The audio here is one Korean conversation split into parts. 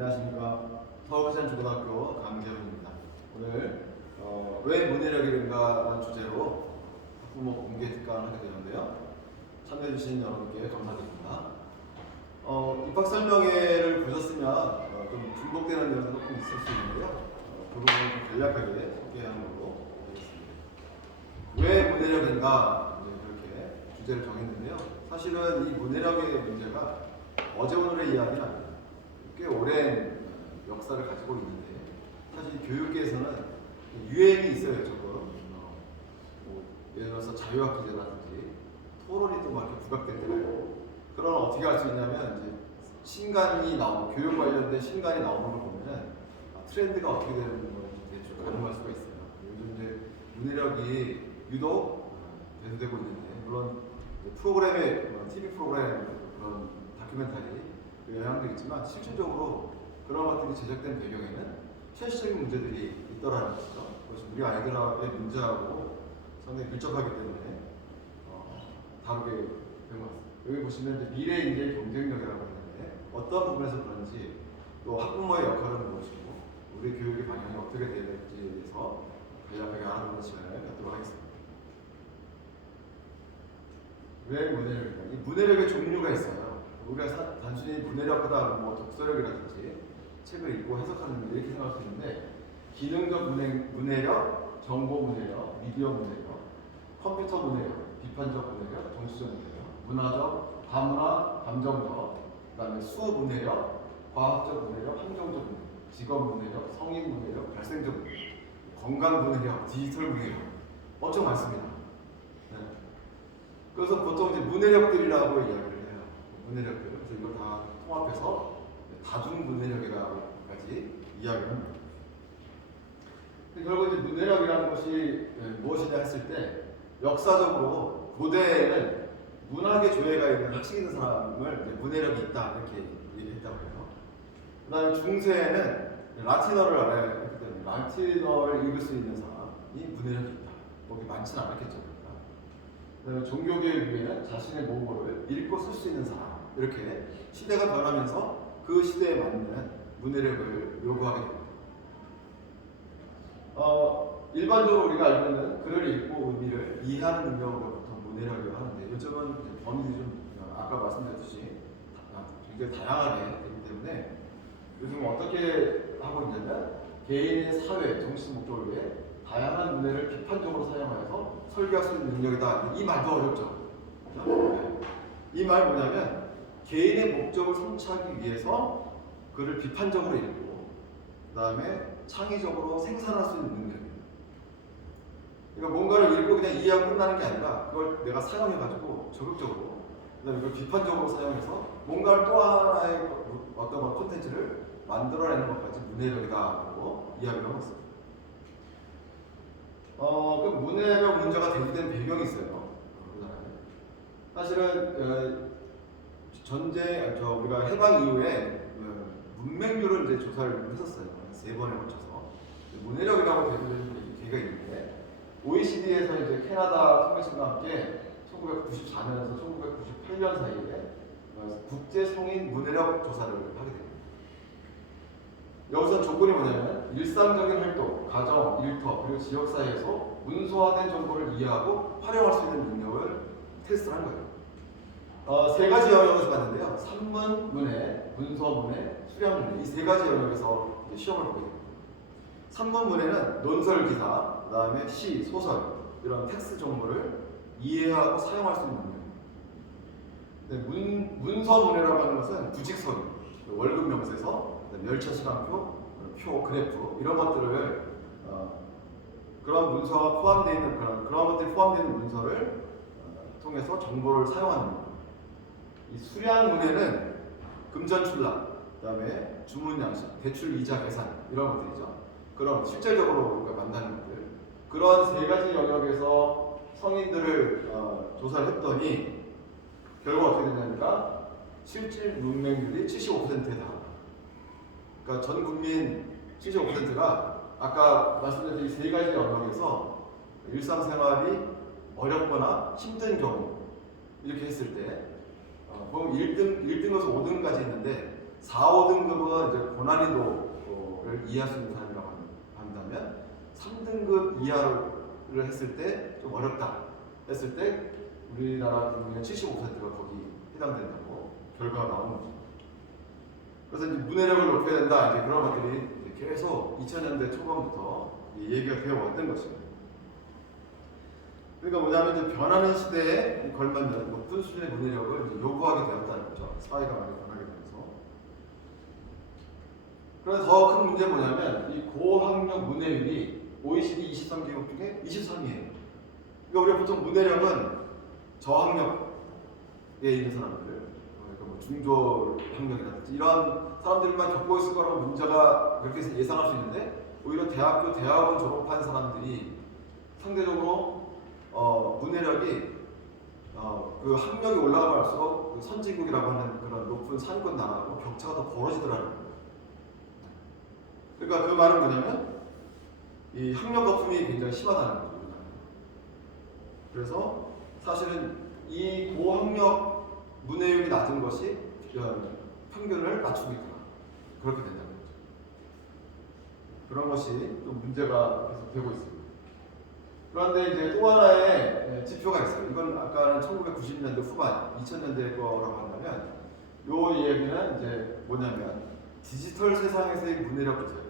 안녕하십니까. 서울크리스천중고등학교 강재훈입니다. 오늘 왜 문해력이른가라는 주제로 학부모 공개 특강을 하게 되는데요. 참여해주신 여러분께 감사드립니다. 입학 설명회를 보셨으면 좀 중복되는 내용도 조금 있을 수 있는데요. 그 부분을 좀 간략하게 소개하는 걸로 하겠습니다. 왜 문해력인가 이렇게 주제를 정했는데요. 사실은 이 문해력의 문제가 어제 오늘의 이야기는 아닙니다. 꽤 오랜 역사를 가지고 있는데 사실 교육계에서는 유행이 있어요. 조금 예를 들어서 자유학 기제라든지 토론이 또 막 이렇게 부각될 때가 있고, 그러나 어떻게 할 수 있냐면 이제 신간이 나오고 교육 관련된 신간이 나오는 걸 보면은 트렌드가 어떻게 되는 건지 대충 가늠할 수가 있어요. 요즘 이제 문해력이 유독 대두되고 있는데, 물론 프로그램의 TV 프로그램 그런 다큐멘터리 영향도 있지만 실질적으로 그런 것들이 제작된 배경에는 현실적인 문제들이 있더라는 것이죠. 그래서 우리 아이들의 문제하고 상당히 밀접하기 때문에 다루게 된 것 같습니다. 여기 보시면 이제 미래 인재의 경쟁력이라고 했는데 어떤 부분에서 그런지, 또 학부모의 역할은 무엇이고 우리 교육의 방향이 어떻게 되어야 될지에 대해서 간략하게 알아보는 시간을 갖도록 하겠습니다. 왜 문해력일까? 이 문해력의 종류가 있어요. 우리가 단순히 문해력보다 뭐 독서력이라든지 책을 읽고 해석하는 이렇게 생각할 수 있는데, 기능적 문해력, 정보 문해력, 미디어 문해력, 컴퓨터 문해력, 비판적 문해력, 정치적 문해력, 문화적, 다문화, 감정적, 그다음에 수업 문해력, 과학적 문해력, 환경적 문해력, 직업 문해력, 성인 문해력, 발생적 문해력, 건강 문해력, 디지털 문해력, 엄청 많습니다. 네. 그래서 보통 이제 문해력들이라고 이야기를 해요. 문해력들. 그래서 이걸 다 통합해서 다중 문해력이라고까지 이야기를 합니다. 결국 이제 문해력이라는 것이 무엇이냐 했을 때, 역사적으로 고대에는 문학의 조예가 있는 학식 있는 사람을 문해력이 있다 이렇게 얘기했다고 해요. 그 다음에 중세에는 라틴어를 알아야 했기 때문에 라틴어를 읽을 수 있는 사람이 문해력이 있다. 거기 많지는 않았겠죠. 그다음에 종교개혁 위에는 자신의 모국어를 읽고 쓸 수 있는 사람, 이렇게 시대가 변하면서 그 시대에 맞는 문해력을 요구하게 됩니다. 일반적으로 우리가 알고 있는 글을 읽고 의미를 이해하는 능력을 보통 문해력이라고 하는데, 요즘은 범위들이 좀 아까 말씀드렸듯이 굉장히 다양하게 되기 때문에 요즘 어떻게 하고 있냐면 개인의 사회, 정치 목적을 위해 다양한 문해를 비판적으로 사용하여서 설계할 수 있는 능력이다. 이 말도 어렵죠. 이 말 뭐냐면 개인의 목적을 성취하기 위해서 글을 비판적으로 읽고 그 다음에 창의적으로 생산할 수 있는 능력입니다. 그러니까 뭔가를 읽고 그냥 이해하고 끝나는 게 아니라 그걸 내가 사용해가지고 적극적으로, 그 다음에 그걸 비판적으로 사용해서 뭔가를 또 하나의 어떤 콘텐츠를 만들어내는 것까지 문해력이다라고 이야기를 하고 있습니다. 그 문해력 문제가 대두된 배경이 있어요. 사실은 우리가 해방 이후에 문맹률을 이제 조사를 했었어요. 3번에 걸쳐서 문해력이라고 대두된 계기가 있는데, OECD에서 이제 캐나다 통계청과 함께 1994년에서 1998년 사이에 국제 성인 문해력 조사를 하게 됩니다. 여기서 조건이 뭐냐면 일상적인 활동, 가정, 일터, 그리고 지역사회에서 문서화된 정보를 이해하고 활용할 수 있는 능력을 테스트를 한 거예요. 3가지 영역에서 봤는데요. 산문 문해, 문서 문해, 수량 문해, 이 3가지 영역에서 시험을 보게 됩니다. 산문 문해는 논설 기사, 그 다음에 시, 소설, 이런 텍스트 정보를 이해하고 사용할 수 있는 능력. 문서 문해라고 하는 것은 구직 서류, 월급 명세서, 열차 시간표, 표, 그래프 이런 것들을 그런 문서가 포함되어 있는 그런 것들이 포함되어 있는 문서를 통해서 정보를 사용하는 겁니다. 이 수량 문해는 금전 출납, 그다음에 주문 양식, 대출 이자 계산 이런 것들이죠. 그런 실질적으로 우리가 만나는 것들, 그런 3가지 영역에서 성인들을 조사를 했더니 결국 어떻게 되냐니까 실질 문맹률이 75%다. 그러니까 전 국민 75%가 아까 말씀드린 이 3가지 영역에서 일상생활이 어렵거나 힘든 경우 이렇게 했을 때 보면 1등에서 5등까지 있는데 4, 5등급은 이제 고난이도를 이해할 수 있는 사람이라고 한다면 3등급 이하를 했을 때 좀 어렵다 했을 때 우리나라 국민의 75%가 거기 해당된다고 결과가 나오는 거죠. 그래서 이제 문해력을 높여야 된다 이제 그런 것들이 이제 계속 2000년대 초반부터 얘기가 되어 왔던 것입니다. 그러니까 뭐냐면 이제 변하는 시대에 걸맞는 높은 수준의 문해력을 이제 요구하게 되었다는 거죠. 사회가 많이 변하게 되면서. 그래서 더 큰 문제는 뭐냐면 이 고학력 문해율이 OECD 23개국 중에 23위예요. 그러니까 우리가 보통 문해력은 저학력에 있는 사람들, 그러니까 뭐 중저학력이라든지 이런 사람들만 겪고 있을 거라고 문제가 그렇게 예상할 수 있는데 오히려 대학교, 대학원 졸업한 사람들이 상대적으로 문해력이 그 학력이 올라갈수록 그 선진국이라고 하는 그런 높은 상위권 나라하고 격차가 더 벌어지더라는 거예요. 그러니까 그 말은 뭐냐면 이 학력 거품이 굉장히 심하다는 거죠. 그래서 사실은 이 고학력 문해율이 낮은 것이 평균을 낮추고 있다. 그렇게 된다는 거죠. 그런 것이 좀 문제가 계속 되고 있습니다. 그런데 이제 또 하나의 지표가 있어요. 이건 아까는 1990년대 후반, 2000년대 거라고 한다면 요 얘기는 이제 뭐냐면 디지털 세상에서의 문해력 조사예요.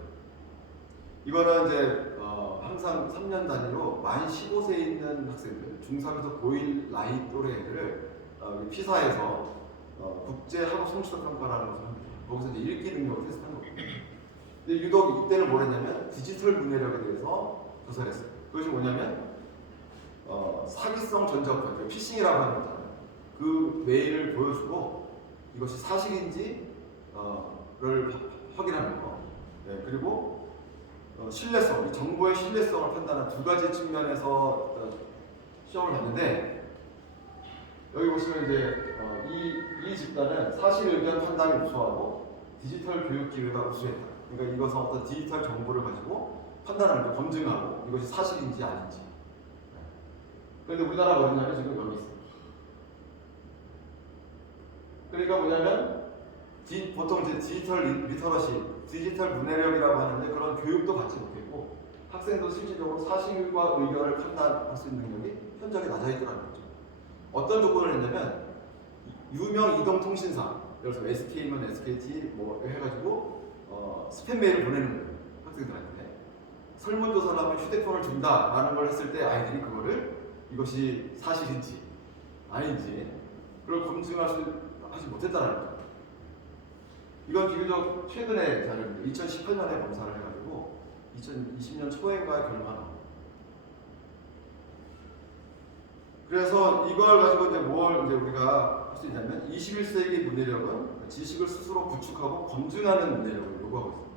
이거는 이제 항상 3년 단위로 만 15세에 있는 학생들, 중3에서 고1 나이 또래 애들을 피사에서 국제 학업 성취도 평가라는 것을 합니다. 거기서 이제 읽기 능력을 테스트한 거거든요. 근데 유독 이때는 뭘 했냐면 디지털 문해력에 대해서 조사를 했어요. 그것이 뭐냐면 사기성 전자우편, 피싱이라고 하는 거잖아요. 그 메일을 보여주고 이것이 사실인지를 확인하는 거. 네, 그리고 신뢰성, 이 정보의 신뢰성을 판단한 두 가지 측면에서 시험을 봤는데 여기 보시면 이제 이 집단은 사실 의견 판단이 우수하고 디지털 교육 기회가 우수했다. 그러니까 이것은 어떤 디지털 정보를 가지고 판단하는 거, 검증하고 이것이 사실인지 아닌지. 그런데 우리나라가 어디냐면 지금 여기 있어요. 그러니까 뭐냐면 보통 이제 디지털 리터러시, 디지털 문해력이라고 하는데 그런 교육도 받지 못했고 학생도 실질적으로 사실과 의견을 판단할 수 있는 능력이 현저하게 낮아 있더라는 거죠. 어떤 조건을 했냐면 유명 이동통신사, 예를 들어서 SK면 SKT 뭐 해가지고 스팸 메일을 보내는 거예요. 학생들한테. 설문조사를 하면 휴대폰을 준다라는 걸 했을 때 아이들이 그거를 이것이 사실인지 아닌지 그걸 검증하지 못했다는 거죠. 이건 비교적 최근의 자료입니다. 2018년에 검사를 해가지고 2020년 초인가에 결과가 그래서 이걸 가지고 이제 뭘 이제 우리가 할 수 있냐면 21세기 문해력은 지식을 스스로 구축하고 검증하는 문해력을 요구하고 있습니다.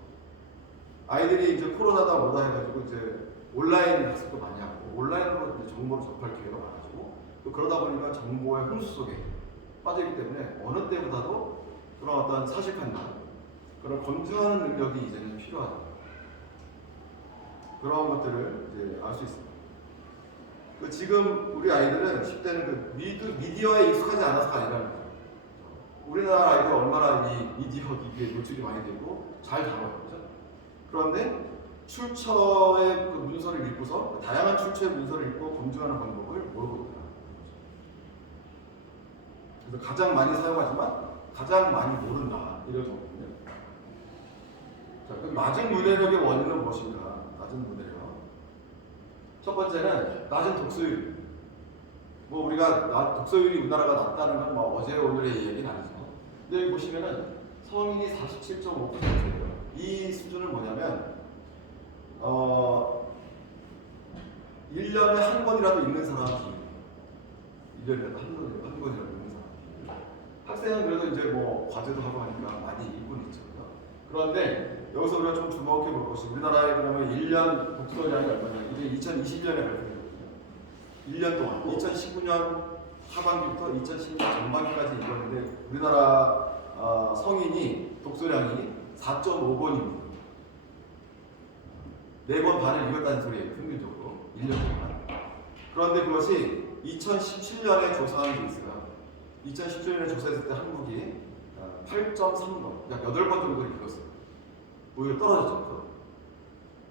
아이들이 이제 코로나다 뭐다 해가지고 이제 온라인 학습도 많이 하고 온라인으로 이제 정보를 접할 기회가 많아지고 또 그러다 보니까 정보의 홍수 속에 빠지기 때문에 어느 때보다도 그런 어떤 사실 판단, 그런 검증하는 능력이 이제는 필요하다. 그런 것들을 이제 알 수 있습니다. 지금 우리 아이들은 10대는 그 미디어에 익숙하지 않아서가 아니라 우리나라 아이들 얼마나 이 미디어 기기에 노출이 많이 되고 잘 다뤄요. 그렇죠? 그런데 출처의 그 문서를 읽고서 다양한 출처의 문서를 읽고 검증하는 방법을 모르고 있다. 그래서 가장 많이 사용하지만 가장 많이 모른다. 이런 거거든요. 자, 그 낮은 문해력의 원인은 무엇인가? 낮은 문해력. 첫 번째는 낮은 독서율. 뭐 우리가 독서율이 우리나라가 낮다는 건 뭐 어제 오늘의 얘기는 아니죠. 근데 여기 보시면은 성인이 47.5%예요. 이 수준은 뭐냐면 1년에 한 권이라도 읽는 사람이 1년에 한 권이라도 읽는 사람이 학생은 그래도 이제 뭐 과제도 하고 하니까 많이 읽고는 있죠. 그런데 여기서 우리가 좀 주목해 볼 것이 우리나라에 그러면 1년 독서량이 얼마냐? 이게 2020년에 발표되거든요. 1년 동안 2019년 하반기부터 2010년 전반기까지 읽었는데 우리나라 성인이 독서량이 4.5권입니다. 4권 반을 읽었다는 소리예요. 평균적으로 1년 동안. 그런데 그것이 2017년에 조사한 게 있어요. 2017년에 조사했을 때 한국이 8.3번, 약 8번 정도를 읽었어요. 오히려 떨어졌죠.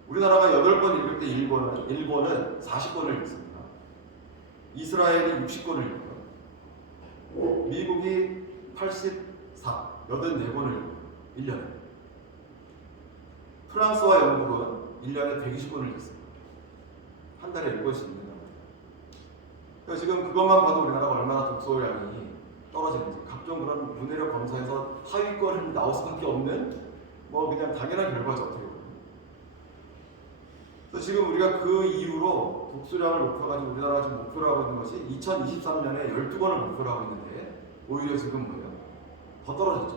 우리나라가 8번 읽을 때 일본은 40번을 읽습니다. 이스라엘이 60번을 읽고요. 미국이 84, 84번을 읽고요. 1년에. 프랑스와 영국은 1년에 120번을 읽습니다. 한 달에 1번씩 읽는다. 그러니까 지금 그것만 봐도 우리나라가 얼마나 독서량이 떨어지는지, 각종 그런 문해력 검사에서 하위권을 나올 수밖에 없는 뭐 그냥 당연한 결과죠. 어떻게 보면. 그래서 지금 우리가 그 이후로 독서량을 높여가지고 우리나라가 지금 목표로 하고 있는 것이 2023년에 12권을 목표로 하고 있는데 오히려 지금 뭐예요? 더 떨어졌죠.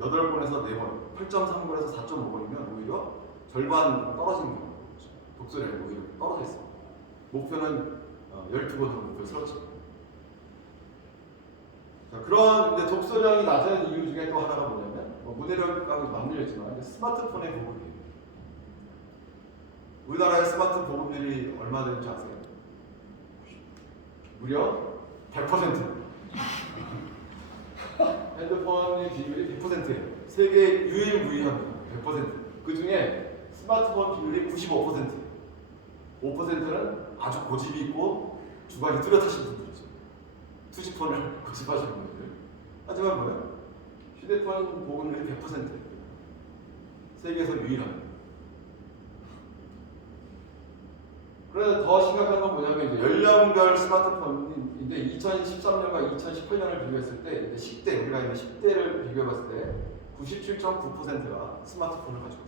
8번에서 4번, 8.3번에서 4.5번이면 오히려 절반 떨어진 거예요. 독서량이 오히려 떨어져 있어요. 목표는 12권으로 목표를 세웠죠. 자, 그런 이제 독서량이 낮은 이유 중에 또 하나가 뭐냐면 문해력하고 맞물렸지만 스마트폰의 보급이에요. 우리나라의 스마트 보급률이 얼마 되는지 아세요? 무려 100%. 핸드폰의 비율이 100%예요. 세계 유일무이합니다. 100%. 그 중에 스마트폰 비율이 95%예요. 5%는 아주 고집이 있고 주관이 뚜렷하신 분들이죠. 투지폰을 고집하시는 분들. 하지만 뭐예요? 휴대폰 보급률이 100%예요. 세계에서 유일합니다. 그래서 더 심각한 건 뭐냐면 이제 연령별 스마트폰인데 2013년과 2018년을 비교했을 때 이제 10대, 우리가 이제 10대를 비교해봤을 때 97.9%가 스마트폰을 가지고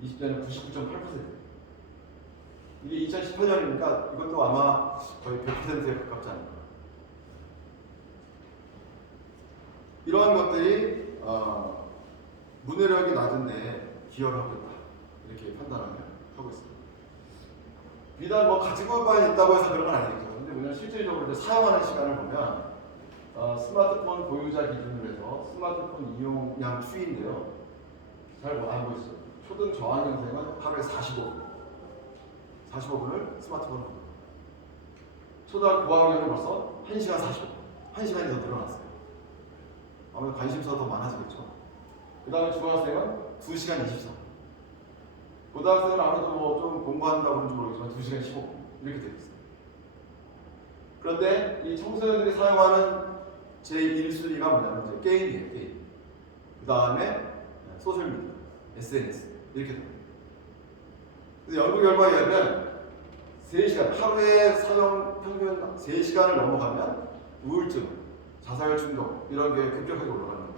있습니다. 20대는 99.8%. 이게 2018년이니까 이것도 아마 거의 100%에 가깝지 않을까. 이러한 것들이 문해력이 낮은데 기여를 하고 있다. 이렇게 판단을 하고 있습니다. 비단 뭐 가지고만 있다고 해서 그런 건 아니겠죠. 근데 우리는 실질적으로 이제 사용하는 시간을 보면 스마트폰 보유자 기준으로 해서 스마트폰 이용량 추이인데요. 잘 안 보이시죠? 초등 저학년생은 하루에 45분을 스마트폰을 봅니다. 초등학교 고학년은 벌써 1시간 45분, 1시간이 더 늘어났어요. 아무래도 관심사가 더 많아지겠죠. 그 다음에 중학생은 2시간 24분. 고등학생은 아무래도 뭐 좀 공부한다고 그런지 모르겠지만 2시간 15분 이렇게 되어 있어요. 그런데 이 청소년들이 사용하는 제1순위가 뭐냐면 이제 게임이에요. 게임. 그 다음에 소셜미디어, SNS 이렇게 됩니다. 그래서 연구 결과에 의하면 3시간, 하루에 사용 평균 3시간을 넘어가면 우울증, 자살 충동 이런 게 급격하게 올라가는 거예요.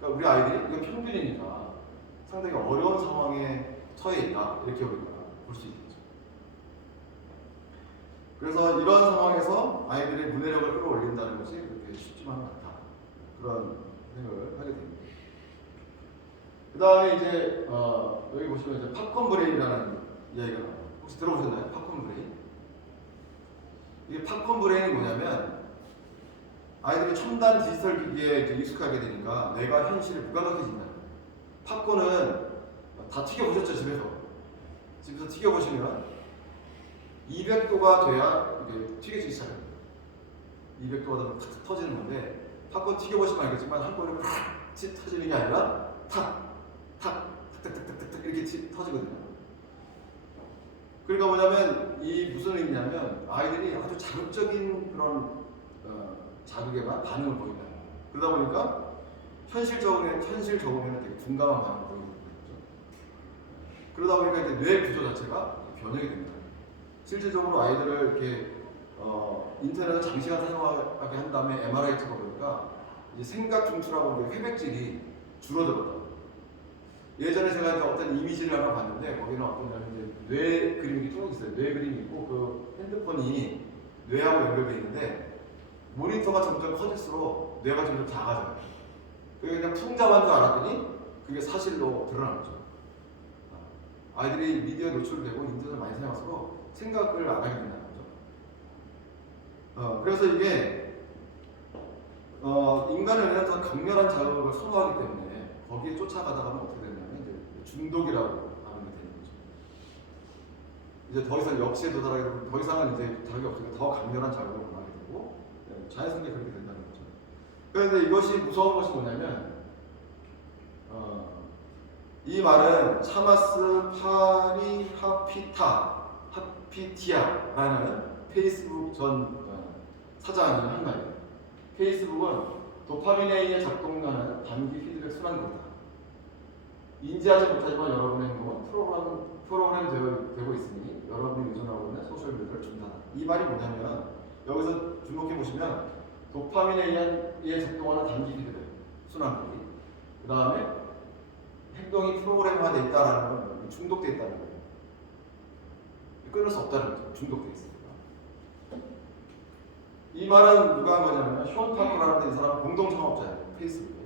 그러니까 우리 아이들이 이거 평균이니까 상당히 어려운 상황에 처해 있다 이렇게 우리가 볼 수 있겠죠. 그래서 이런 상황에서 아이들의 문해력을 끌어올린다는 것이 그렇게 쉽지만은 않다. 그런 생각을 하게 됩니다. 그 다음에 이제 여기 보시면 이제 팝콘 브레인이라는 이야기가 나와요. 혹시 들어보셨나요? 팝콘 브레인? 이게 팝콘 브레인이 뭐냐면 아이들이 첨단 디지털 기기에 이제 익숙하게 되니까 뇌가 현실에 무감각해진다. 팝콘은 다 튀겨보셨죠? 집에서 튀겨보시면 200도가 돼야 이게 튀겨지기 시작합니다. 200도가 되면 탁 터지는 건데 팝콘 튀겨보시면 알겠지만 한 번에 팍 터지는 게 아니라 탁탁탁탁탁탁 이렇게 터지거든요. 그러니까 뭐냐면 이 무슨 의미냐면 아이들이 아주 자극적인 그런 자극에만 반응을 보인다. 그러다 보니까 현실 적응에는 되게 둔감한 반응을 보이는 거죠. 그러다 보니까 이제 뇌 구조 자체가 변형이 됩니다. 실질적으로 아이들을 이렇게 인터넷을 장시간 사용하게 한 다음에 MRI 찍어보니까 이제 생각 중추라고 하는 회백질이 줄어들었다. 예전에 제가 어떤 이미지를 하나 봤는데 거기는 어떤 이제 뇌 그림이 쭉 있어요. 뇌 그림이 있고 그 핸드폰이 뇌하고 연결되어 있는데 모니터가 점점 커질수록 뇌가 점점 작아져요. 그게 그냥 풍자만 줄 알았더니 그게 사실로 드러난 거죠. 아이들이 미디어에 노출되고 인터넷을 많이 사용할수록 생각을 안 하게 된다는 거죠. 그래서 이게 인간의 뇌는 더 강렬한 자극을 선호하기 때문에 거기에 쫓아가다 보면 어떻게 되냐면 이제 중독이라고 하는 게 되는 거죠. 이제 더 이상 역시에 도달하게 되면 더 이상은 이제 자극이 없으니까 더 강렬한 자극을 원하게 되고 자연스럽게 그렇게 된다는 거죠. 그런데 이것이 무서운 것이 뭐냐면 이 말은 차마스 하피티아라는 페이스북 전 사장이 한 말이에요. 페이스북은 도파민에 의해 작동하는 단기 피드백 순환구다. 인지하지 못하지만 여러분의 행동은 프로그램 되고 있으니 여러분이 의존하고 있는 소셜미디어를 중단하라. 이 말이 뭐냐면 여기서 주목해 보시면 도파민에 의해 작동하는 단기 피드백 순환구기, 그 다음에 행동이 프로그램화되어 있다는 건 중독되어 있다는 거예요. 끊을 수 없다는 거죠. 중독되어 있습니다. 이 말은 누가 한 거냐면 쇼 파커라는 이 사람 공동 창업자예요. 페이스북에.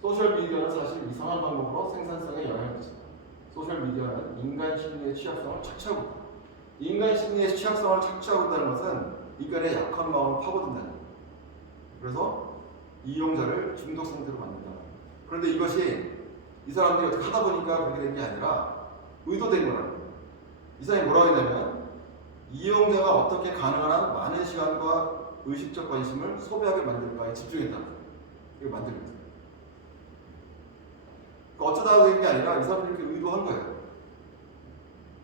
소셜미디어는 사실 이상한 방법으로 생산성에 영향을 미친다. 소셜미디어는 인간 심리의 취약성을 착취하고 있다. 인간 심리의 취약성을 착취하고 있다는 것은 인간의 약한 마음을 파고든다는 거예요. 그래서 이용자를 중독 상태로 만든다. 그런데 이것이 이 사람들이 어떻게 하다 보니까 그렇게 된 게 아니라 의도된 거라는 거예요. 이 사람이 뭐라고 했냐면 이용자가 어떻게 가능한 한 많은 시간과 의식적 관심을 소비하게 만들까에 집중했다는 거예요. 이걸 만들고 있어요. 그러니까 어쩌다 된 게 아니라 이 사람들이 이렇게 의도한 거예요.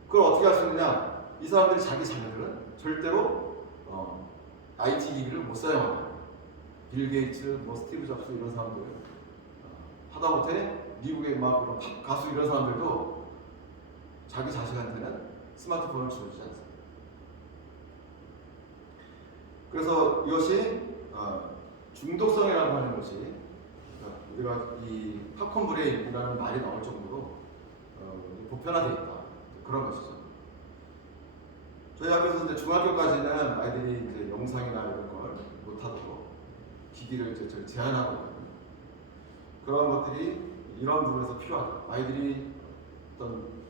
그걸 어떻게 할 수 있느냐? 이 사람들이 자기 자녀들은 절대로 IT 기기를 못 사용한다. 빌 게이츠, 스티브 잡스 이런 사람들, 하다못해 미국의 막 팝 가수 이런 사람들도 자기 자식한테는 스마트폰을 주지 않습니다. 그래서 이것이 중독성이라고 하는 것이 우리가 이 팝콘 브레인이라는 말이 나올 정도로 보편화되어 있다. 그런 것이죠. 저희 학교에서 이제 중학교까지는 아이들이 이제 영상이나 이런 걸 못하도록 기기를 이제 제한하고 있거든요. 그런 것들이 이런 부분에서 필요하다. 아이들이 어떤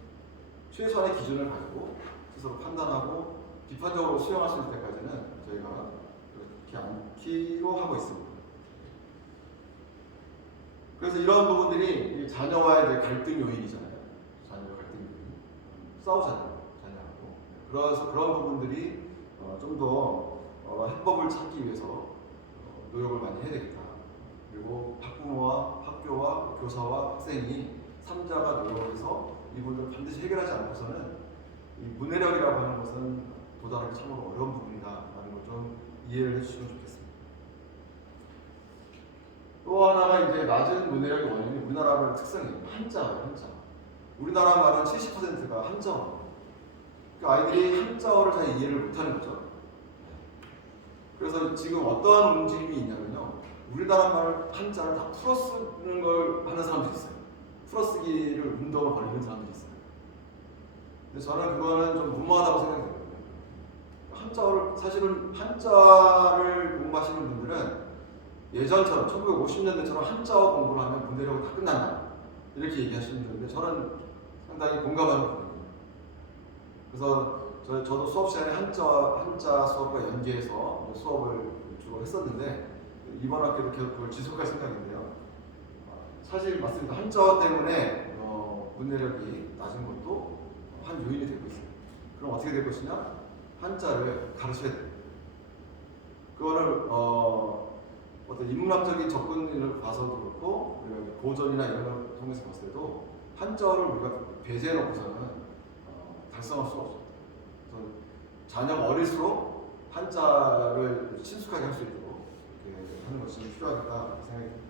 최소한의 기준을 가지고 스스로 판단하고 비판적으로 수용할 수 있을 때까지는 저희가 그렇게 않기로 하고 있습니다. 그래서 이런 부분들이 자녀와의 갈등 요인이잖아요. 자녀 갈등 요인. 싸우잖아요. 자녀하고. 그래서 그런 부분들이 좀 더 해법을 찾기 위해서 노력을 많이 해야 되겠다. 그리고 학부모와 학교와 교사와 학생이 3자가 노력해서 이 부분들을 반드시 해결하지 않고서는 이 문해력이라고 하는 것은 도달하기 참으로 어려운 부분이다라는 걸 좀 이해를 해주시면 좋겠습니다. 또 하나가 이제 낮은 문해력의 원인이 우리나라의 특성이에요. 한자어예요, 한자. 우리나라 말은 70%가 한자어. 그러니까 아이들이 한자어를 잘 이해를 못하는 거죠. 그래서 지금 어떠한 움직임이 있냐면요. 우리나라 말 한자를 다 풀어쓰는 걸 하는 사람들이 있어요. 풀어쓰기를 운동을 벌이는 사람들이 있어요. 근데 저는 그거는 좀 무모하다고 생각해요. 한자어를 사실은 한자를 공부하시는 분들은 예전처럼 1950년대처럼 한자어 공부를 하면 문해력은 다 끝난다 이렇게 얘기하시는 분인데 저는 상당히 공감하는 부분이에요. 그래서 저도 수업 시간에 한자 수업과 연계해서 수업을 주로 했었는데 이번 학기도 계속 그걸 지속할 생각인데요. 사실 맞습니다. 한자어 때문에 문해력이 낮은 것도 한 요인이 되고 있어요. 그럼 어떻게 될 것이냐? 한자를 가르쳐야 돼요. 그거를 어떤 인문학적인 접근을 봐서도 그렇고 고전이나 이런 걸 통해서 봤을 때도 한자어를 우리가 배제해 놓고서는 달성할 수가 없어요. 그래서 자녀가 어릴수록 한자를 친숙하게 할 수 있도록 이렇게 하는 것이 필요하겠다 생각이 듭니다.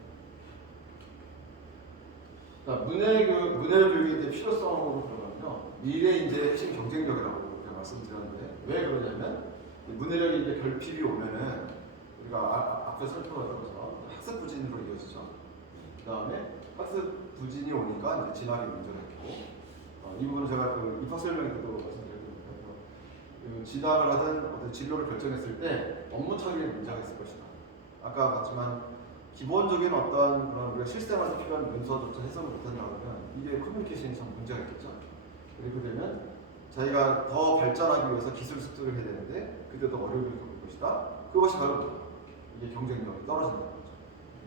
그러니까 문해 교육의 필요성으로 들어가면요, 미래 이제 핵심 경쟁력이라고 제가 말씀드렸는데 왜 그러냐면 문해력이 이제 결핍이 오면은 우리가 앞에 살펴봤던 것처럼 학습 부진으로 이어지죠. 그 다음에 학습 부진이 오니까 이제 진학이 문제가 있고 이 부분은 제가 그 입학 설명 때도 말씀드렸거든요. 진학을 하든 어떤 진로를 결정했을 때 업무 처리에 문제가 있을 것이다. 아까 봤지만 기본적인 어떤 그런 우리가 실생활에서 필요한 문서조차 해석을 못한다 그러면 이게 커뮤니케이션이 참 문제가 있겠죠. 그렇게 되면 자기가 더 발전하기 위해서 기술 습득을 해야 되는데 그때도 어려움이 겪을 것이다. 그것이 바로 이게 경쟁력이 떨어진다는 거죠.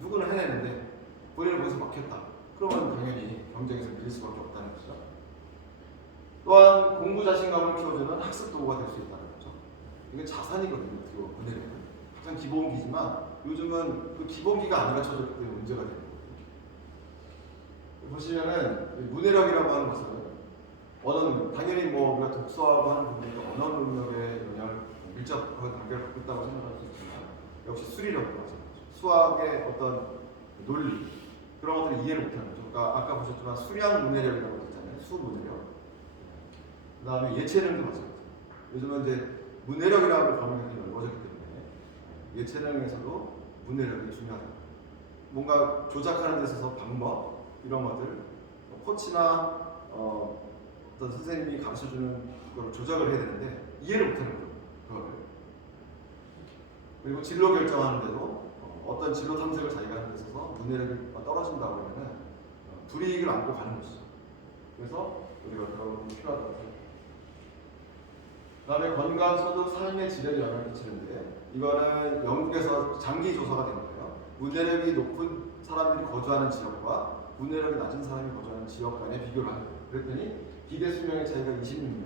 누구는 해내는데 본인은 거기서 막혔다. 그러면 당연히 경쟁에서 밀릴 수밖에 없다는 거죠. 또한 공부 자신감을 키워주는 학습 도구가 될 수 있다는 거죠. 이게 자산이거든요. 어떻게 보면 문해력은 가장 기본기지만 요즘은 그 기본기가 안 갖춰졌기 때문에 문제가 되는 거예요. 보시면은 문해력이라고 하는 것은 언어는 당연히 뭐 우리가 독서하고 하는 분들도 언어 능력에 영향을 밀접하게 관계를 갖고 있다고 생각할 수 있지만 역시 수리력도 마찬가지죠. 수학의 어떤 논리 그런 것들을 이해를 못하는 거죠. 그러니까 아까 보셨지만 수량 문해력이라고 했잖아요. 수문해력. 그 다음에 예체능도 마찬가지죠. 요즘은 이제 문해력이라는 범위가 굉장히 넓어졌기 때문에 예체능에서도 문해력이 중요하다. 뭔가 조작하는 데 있어서 방법 이런 것들 코치나 어떤 선생님이 가르쳐주는 걸 조작을 해야 되는데 이해를 못하는 거예요. 그거를. 그리고 진로 결정하는데도 어떤 진로 탐색을 자기가 하는 데 있어서 문해력이 떨어진다고 하면은 불이익을 안고 가는 것이죠. 그래서 우리가 그런 것이 필요하다고 생각합니다. 그 다음에 건강, 소득, 삶의 질에 영향을 끼치는데 이거는 영국에서 장기 조사가 된 거예요. 문해력이 높은 사람들이 거주하는 지역과 문해력이 낮은 사람이 거주하는 지역 간의 비교를 한 거예요. 그랬더니 기대 수명의 차이가 26년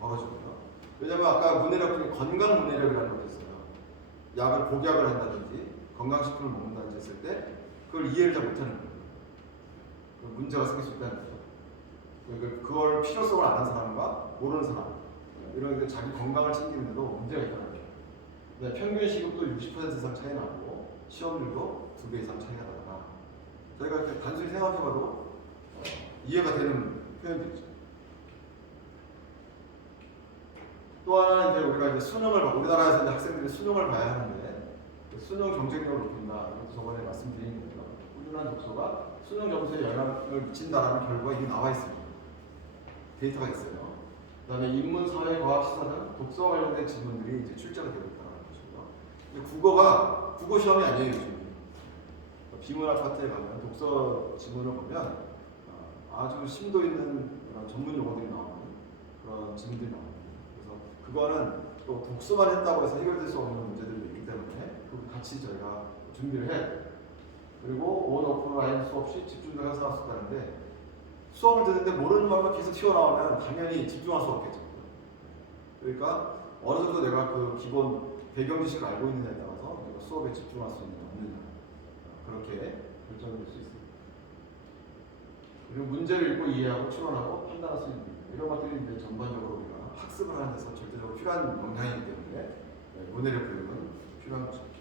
벌어지고요. 왜냐면 아까 문해력 중에 건강 문해력이라는 것도 있어요. 약을 복약을 한다든지 건강식품을 먹는다든지 했을 때 그걸 이해를 잘 못하는 거예요. 문제가 생길 수 있다는 거죠. 그걸 필요성을 아는 사람과 모르는 사람 이런 게 자기 건강을 챙기는데도 문제가 있다는 거죠. 평균 시급도 60% 이상 차이 나고 시험률도 2배 이상 차이가 나다가 저희가 이렇게 단순히 생각해봐도 이해가 되는 표현들이죠. 또 하나는 이제 우리가 이제 수능을 우리나라에서 이제 학생들이 수능을 봐야 하는데 수능 경쟁력을 높인다. 이것도 저번에 말씀드린 거죠. 꾸준한 독서가 수능 점수에 영향을 미친다라는 결과가 이미 나와 있습니다. 데이터가 있어요. 그다음에 인문, 사회, 과학, 시사 등 독서 관련된 질문들이 이제 출제가 되고 있다는 것이고요. 국어가 국어 시험이 아니에요 요즘. 비문학 파트에 가면 독서 지문을 보면 아주 심도 있는 그런 전문 용어들이 나오는 그런 질문들이 나옵니다. 그래서 그거는 또 독서만 했다고 해서 해결될 수 없는 문제들도 있기 때문에 그 같이 저희가 준비를 해요. 그리고 온 오프라인 수업 시 집중을 해서 할 수 있다는데 수업을 듣는데 모르는 말만 계속 튀어나오면 당연히 집중할 수 없겠죠. 그러니까 어느 정도 내가 그 기본 배경 지식을 알고 있느냐에 따라서 내가 수업에 집중할 수 있느냐 없느냐 그렇게 결정될 수 있습니다. 그리고 문제를 읽고 이해하고 추론하고 판단할 수 있는 이런 것들이 이제 전반적으로 우리가 학습을 하는 데서 절대적으로 필요한 역량이기 때문에 문해력 교육은 필요한 것입니다.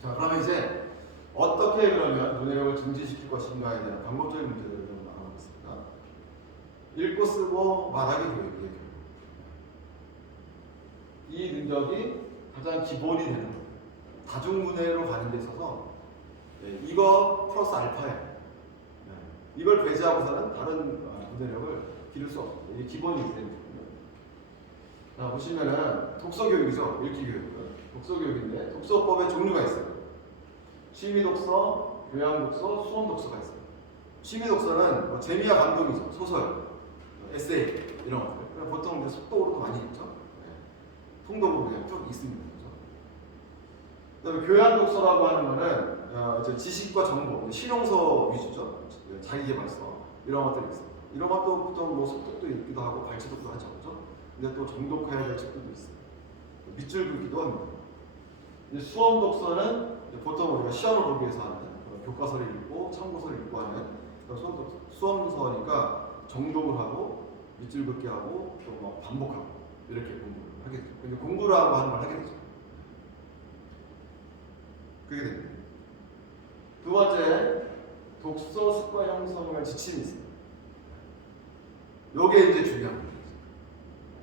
자, 그러면 이제 어떻게 그러면 문해력을 증진시킬 것인가에 대한 방법적인 문제들을 좀 나눠보겠습니다. 읽고 쓰고 말하기 교육이에요. 이 능력이 가장 기본이 되는 거예요. 다중문해로 가는 데 있어서 이거 플러스 알파예요. 이걸 배제하고서는 다른 문해력을 기를 수 없습니다. 이게 기본이 되는 거거든요. 자, 보시면은 독서교육이죠. 읽기교육은. 독서교육인데 독서법의 종류가 있어요. 취미독서, 교양독서, 수험독서가 있어요. 취미독서는 뭐 재미와 감동이죠. 소설, 에세이 이런 것들. 보통 이제 속독으로도 많이 읽죠. 통독으로 그냥 쭉 읽습니다. 그다음에 교양독서라고 하는 거는 이제 지식과 정보, 실용서 위주죠. 자기계발서 이런 것들이 있습니다. 이런 것도 보통 뭐 속독도 있기도 하고 발췌독도 하죠, 그렇죠? 근데 또 정독해야 될 책들도 있어요. 밑줄 긋기도 합니다. 이제 수험 독서는 보통 우리가 시험을 보기 위해서 하는 교과서를 읽고 참고서를 읽고 하는 수험서니까 정독을 하고 밑줄 긋기 하고 또 막 반복하고 이렇게 공부를 하게 되죠. 근데 공부라고 하는 걸 하게 되죠. 그게 됩니다. 두 번째, 독서 습관 형성을 지침이 있습니다. 요게 이제 중요합니다.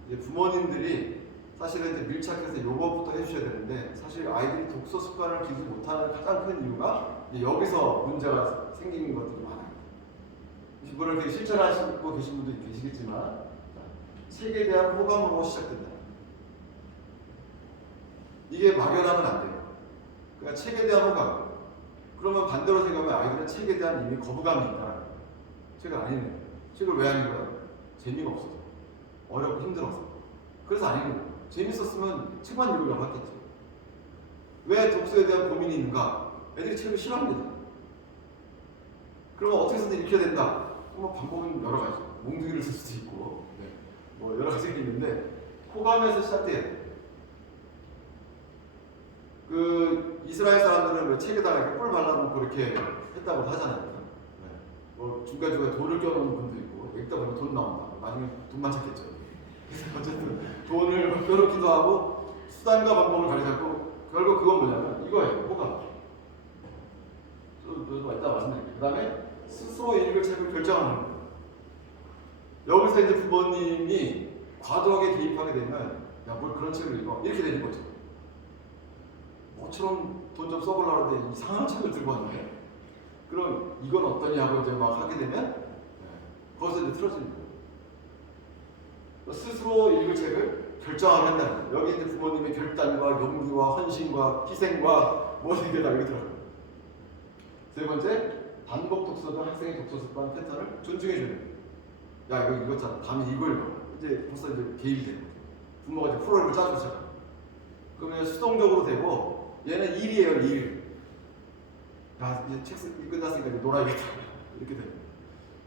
이제 부모님들이 사실은 이제 밀착해서 요것부터 해주셔야 되는데 사실 아이들이 독서 습관을 기르지 못하는 가장 큰 이유가 이제 여기서 문제가 생기는 것들이 많아요. 이거를 되게 실천하시고 계신 분도 계시겠지만 책에 대한 호감으로 시작된다. 이게 막연하면 안 돼요. 그러니까 책에 대한 호감. 그러면 반대로 생각하면 아이들은 책에 대한 이미 거부감이 있다는 거예요. 책을 안 읽는 거예요. 책을 왜 안 읽어요? 재미가 없어서. 어렵고 힘들어서. 그래서 안 읽는 거예요. 재밌었으면 책만 읽으려고 했겠죠. 왜 독서에 대한 고민이 있는가? 애들이 책을 싫어합니다. 그러면 어떻게 해서든 읽혀야 된다. 뭐 방법은 여러 가지. 몽둥이를 쓸 수도 있고, 뭐 여러 가지가 있는데 호감에서 시작돼야 돼요. 이스라엘 사람들은 왜 책에다가 이렇게 꿀 발라놓고 이렇게 했다고 하잖아요. 네. 뭐 중간중간에 돈을 껴놓은 분도 있고 여기다 보면 돈 나온다. 나중에 돈만 찾겠죠. 그래서 어쨌든 돈을 껴놓기도 하고 수단과 방법을 가리잡고 결국 그건 뭐냐면 이거예요. 호감. 저도 이따 말씀드릴게요. 그 다음에 스스로 읽을 책을 결정하는 거예요. 여기서 이제 부모님이 과도하게 개입하게 되면 야, 뭘 그런 책을 읽어? 이렇게 되는 거죠. 뭐처럼 돈 좀 써보려고 하는데 이상한 책을 들고 왔는데 그럼 이건 어떠냐 하고 이제 막 하게 되면 거기서 이제 틀어지는 거예요. 스스로 읽을 책을 결정하게 한다는 거예요. 여기 이제 부모님의 결단과 용기와 헌신과 희생과 모든 게 다 여기 들어가요. 세 번째, 반복 독서도 학생의 독서 습관 패턴을 존중해줘야 돼요. 야, 이거 읽었잖아. 다음에 이거 읽어. 이제 벌써 이제 개입이 되는 거죠. 부모가 이제 프로그램을 짜주기 시작합니다. 그러면 수동적으로 되고 얘는 일이에요, 일. 야, 이제 책 읽기 끝났으니까 이제 놀아야겠다. 이렇게 돼요.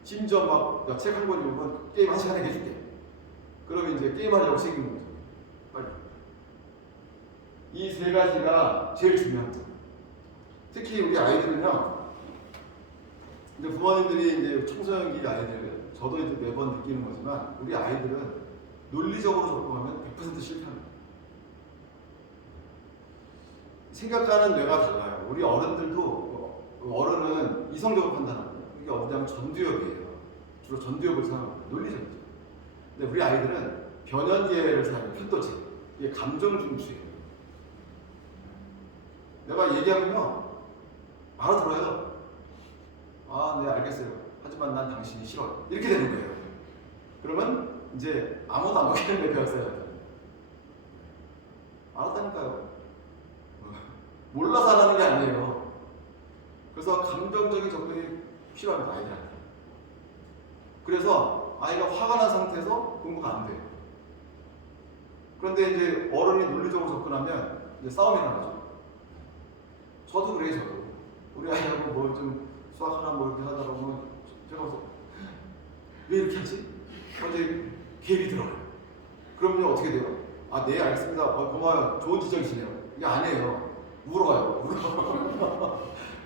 심지어 막 책 한 권 읽으면 게임 한 시간에 해줄게. 그러면 이제 게임하려고 생기는 거죠. 빨리. 이 세 가지가 제일 중요합니다. 특히 우리 아이들은요, 이제 부모님들이 이제 청소년기 아이들, 저도 이제 매번 느끼는 거지만, 우리 아이들은 논리적으로 접근하면 100% 실패합니다. 생각하는 뇌가 달라요. 우리 어른들도, 어른은 이성적으로 판단합니다. 이게 어디냐면 전두엽이에요. 주로 전두엽을 사용합니다. 논리적이죠. 근데 우리 아이들은 변연계를 사용해요. 편도체. 이게 감정 중추예요. 내가 얘기하면요, 알아들어요. 아, 네, 알겠어요. 하지만 난 당신이 싫어. 이렇게 되는 거예요. 그러면 이제 아무도 안 먹히는 데 배웠어야 돼요. 알았다니까요. 몰라서 안 하는 게 아니에요. 그래서 감정적인 접근이 필요합니다, 아이들한테. 그래서 아이가 화가 난 상태에서 공부가 안 돼요. 그런데 이제 어른이 논리적으로 접근하면 이제 싸움이 나죠. 저도 그래요, 저도. 우리 아이하고 뭐 좀 수학 하나 뭐 이렇게 하다 보면 제가 왜 이렇게 하지? 이제 개입이 들어요. 그러면 어떻게 돼요? 아, 네, 알겠습니다. 고마워요. 좋은 지적이시네요. 이게 아니에요. 울어요. 울어.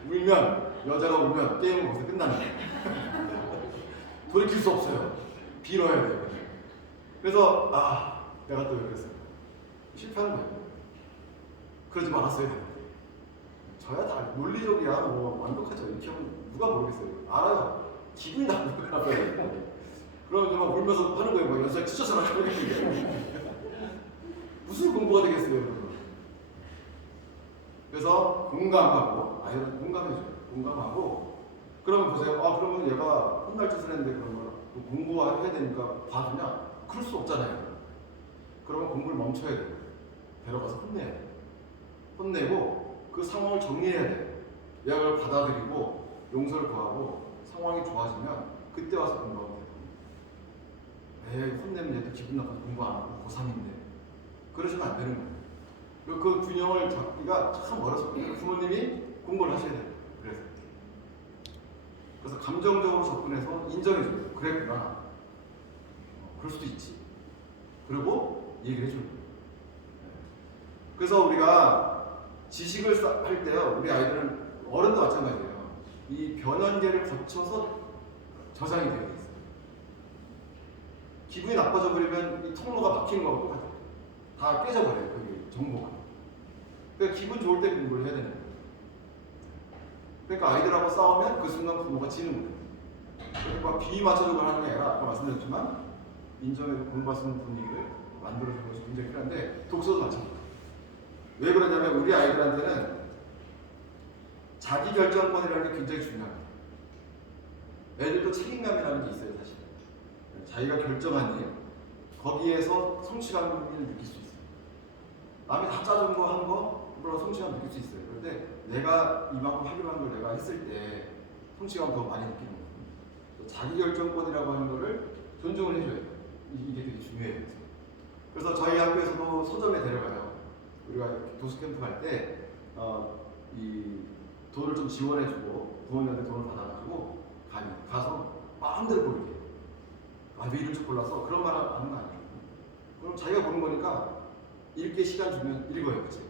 울면, 여자가 울면 게임은 거기서 끝나는 거예요. 돌이킬 수 없어요. 빌어야 돼요. 그래서, 아, 내가 또 이랬어요. 실패하는 거예요. 그러지 말았어야 돼요. 저야 다 논리적이야, 뭐 완벽하죠. 이렇게 하면 누가 모르겠어요. 알아요. 기분이 나쁘더라고요. 그러면 이제 막 울면서 하는 거예요. 막 연습 찢어서 나가는 게. 무슨 공부가 되겠어요, 그래서 공감하고, 아이들은 공감해줘요. 공감하고, 그러면 보세요. 아, 그러면 얘가 혼날 짓을 했는데 그런 거 공부해야 되니까 봐주냐? 그럴 수 없잖아요. 그러면 공부를 멈춰야 돼요. 데려가서 혼내야 돼요. 혼내고, 그 상황을 정리해야 돼요. 얘를 받아들이고 용서를 구하고 상황이 좋아지면 그때 와서 공부하면 돼요. 에이, 혼내면 얘도 기분 나빠서 공부 안 하고 고3인데 그러시면 안 되는 거예요. 그 균형을 잡기가 참 어렵습니다. 부모님이 공부를 하셔야 돼요. 그래서 감정적으로 접근해서 인정해줘요. 그랬구나. 그럴 수도 있지. 그리고 얘기를 해줘요. 그래서 우리가 지식을 할 때요, 우리 아이들은 어른도 마찬가지예요. 이 변연계를 거쳐서 저장이 되어 있어요. 기분이 나빠져 버리면 이 통로가 막히는 거하고 똑같아요. 다 깨져버려요, 그 정보가. 그러니까 기분 좋을 때 공부를 해야 되는 거예요. 그러니까 아이들하고 싸우면 그 순간 부모가 지는 거예요. 그러니까 막 비위 맞춰주고 하는 게 아니라 아까 말씀드렸지만 인정해서 공부할 수 있는 분위기를 만들어주는 것이 굉장히 필요한데 독서도 마찬가지예요. 왜 그러냐면 우리 아이들한테는 자기 결정권이라는 게 굉장히 중요합니다. 애들도 책임감이라는 게 있어요, 사실. 자기가 결정한 일, 거기에서 성취감을 느낄 수 있어요. 남이 다 짜준 거 한 거, 물론 성취감 느낄 수 있어요. 그런데 내가 이만큼 하기로 한 걸 내가 했을 때 성취감 더 많이 느끼는 거예요. 자기 결정권이라고 하는 거를 존중을 해줘야 돼요. 이게 되게 중요해요. 그래서 저희 학교에서도 서점에 데려가요. 우리가 도서 캠프 갈 때 이 돈을 좀 지원해주고 부모님한테 돈을 받아가지고 가서 마음대로 고르게 해요. 아, 왜 이런 책 골라서 그런 말 하는 거 아니에요. 그럼 자기가 고른 거니까 읽게 시간 주면 읽어요, 그치?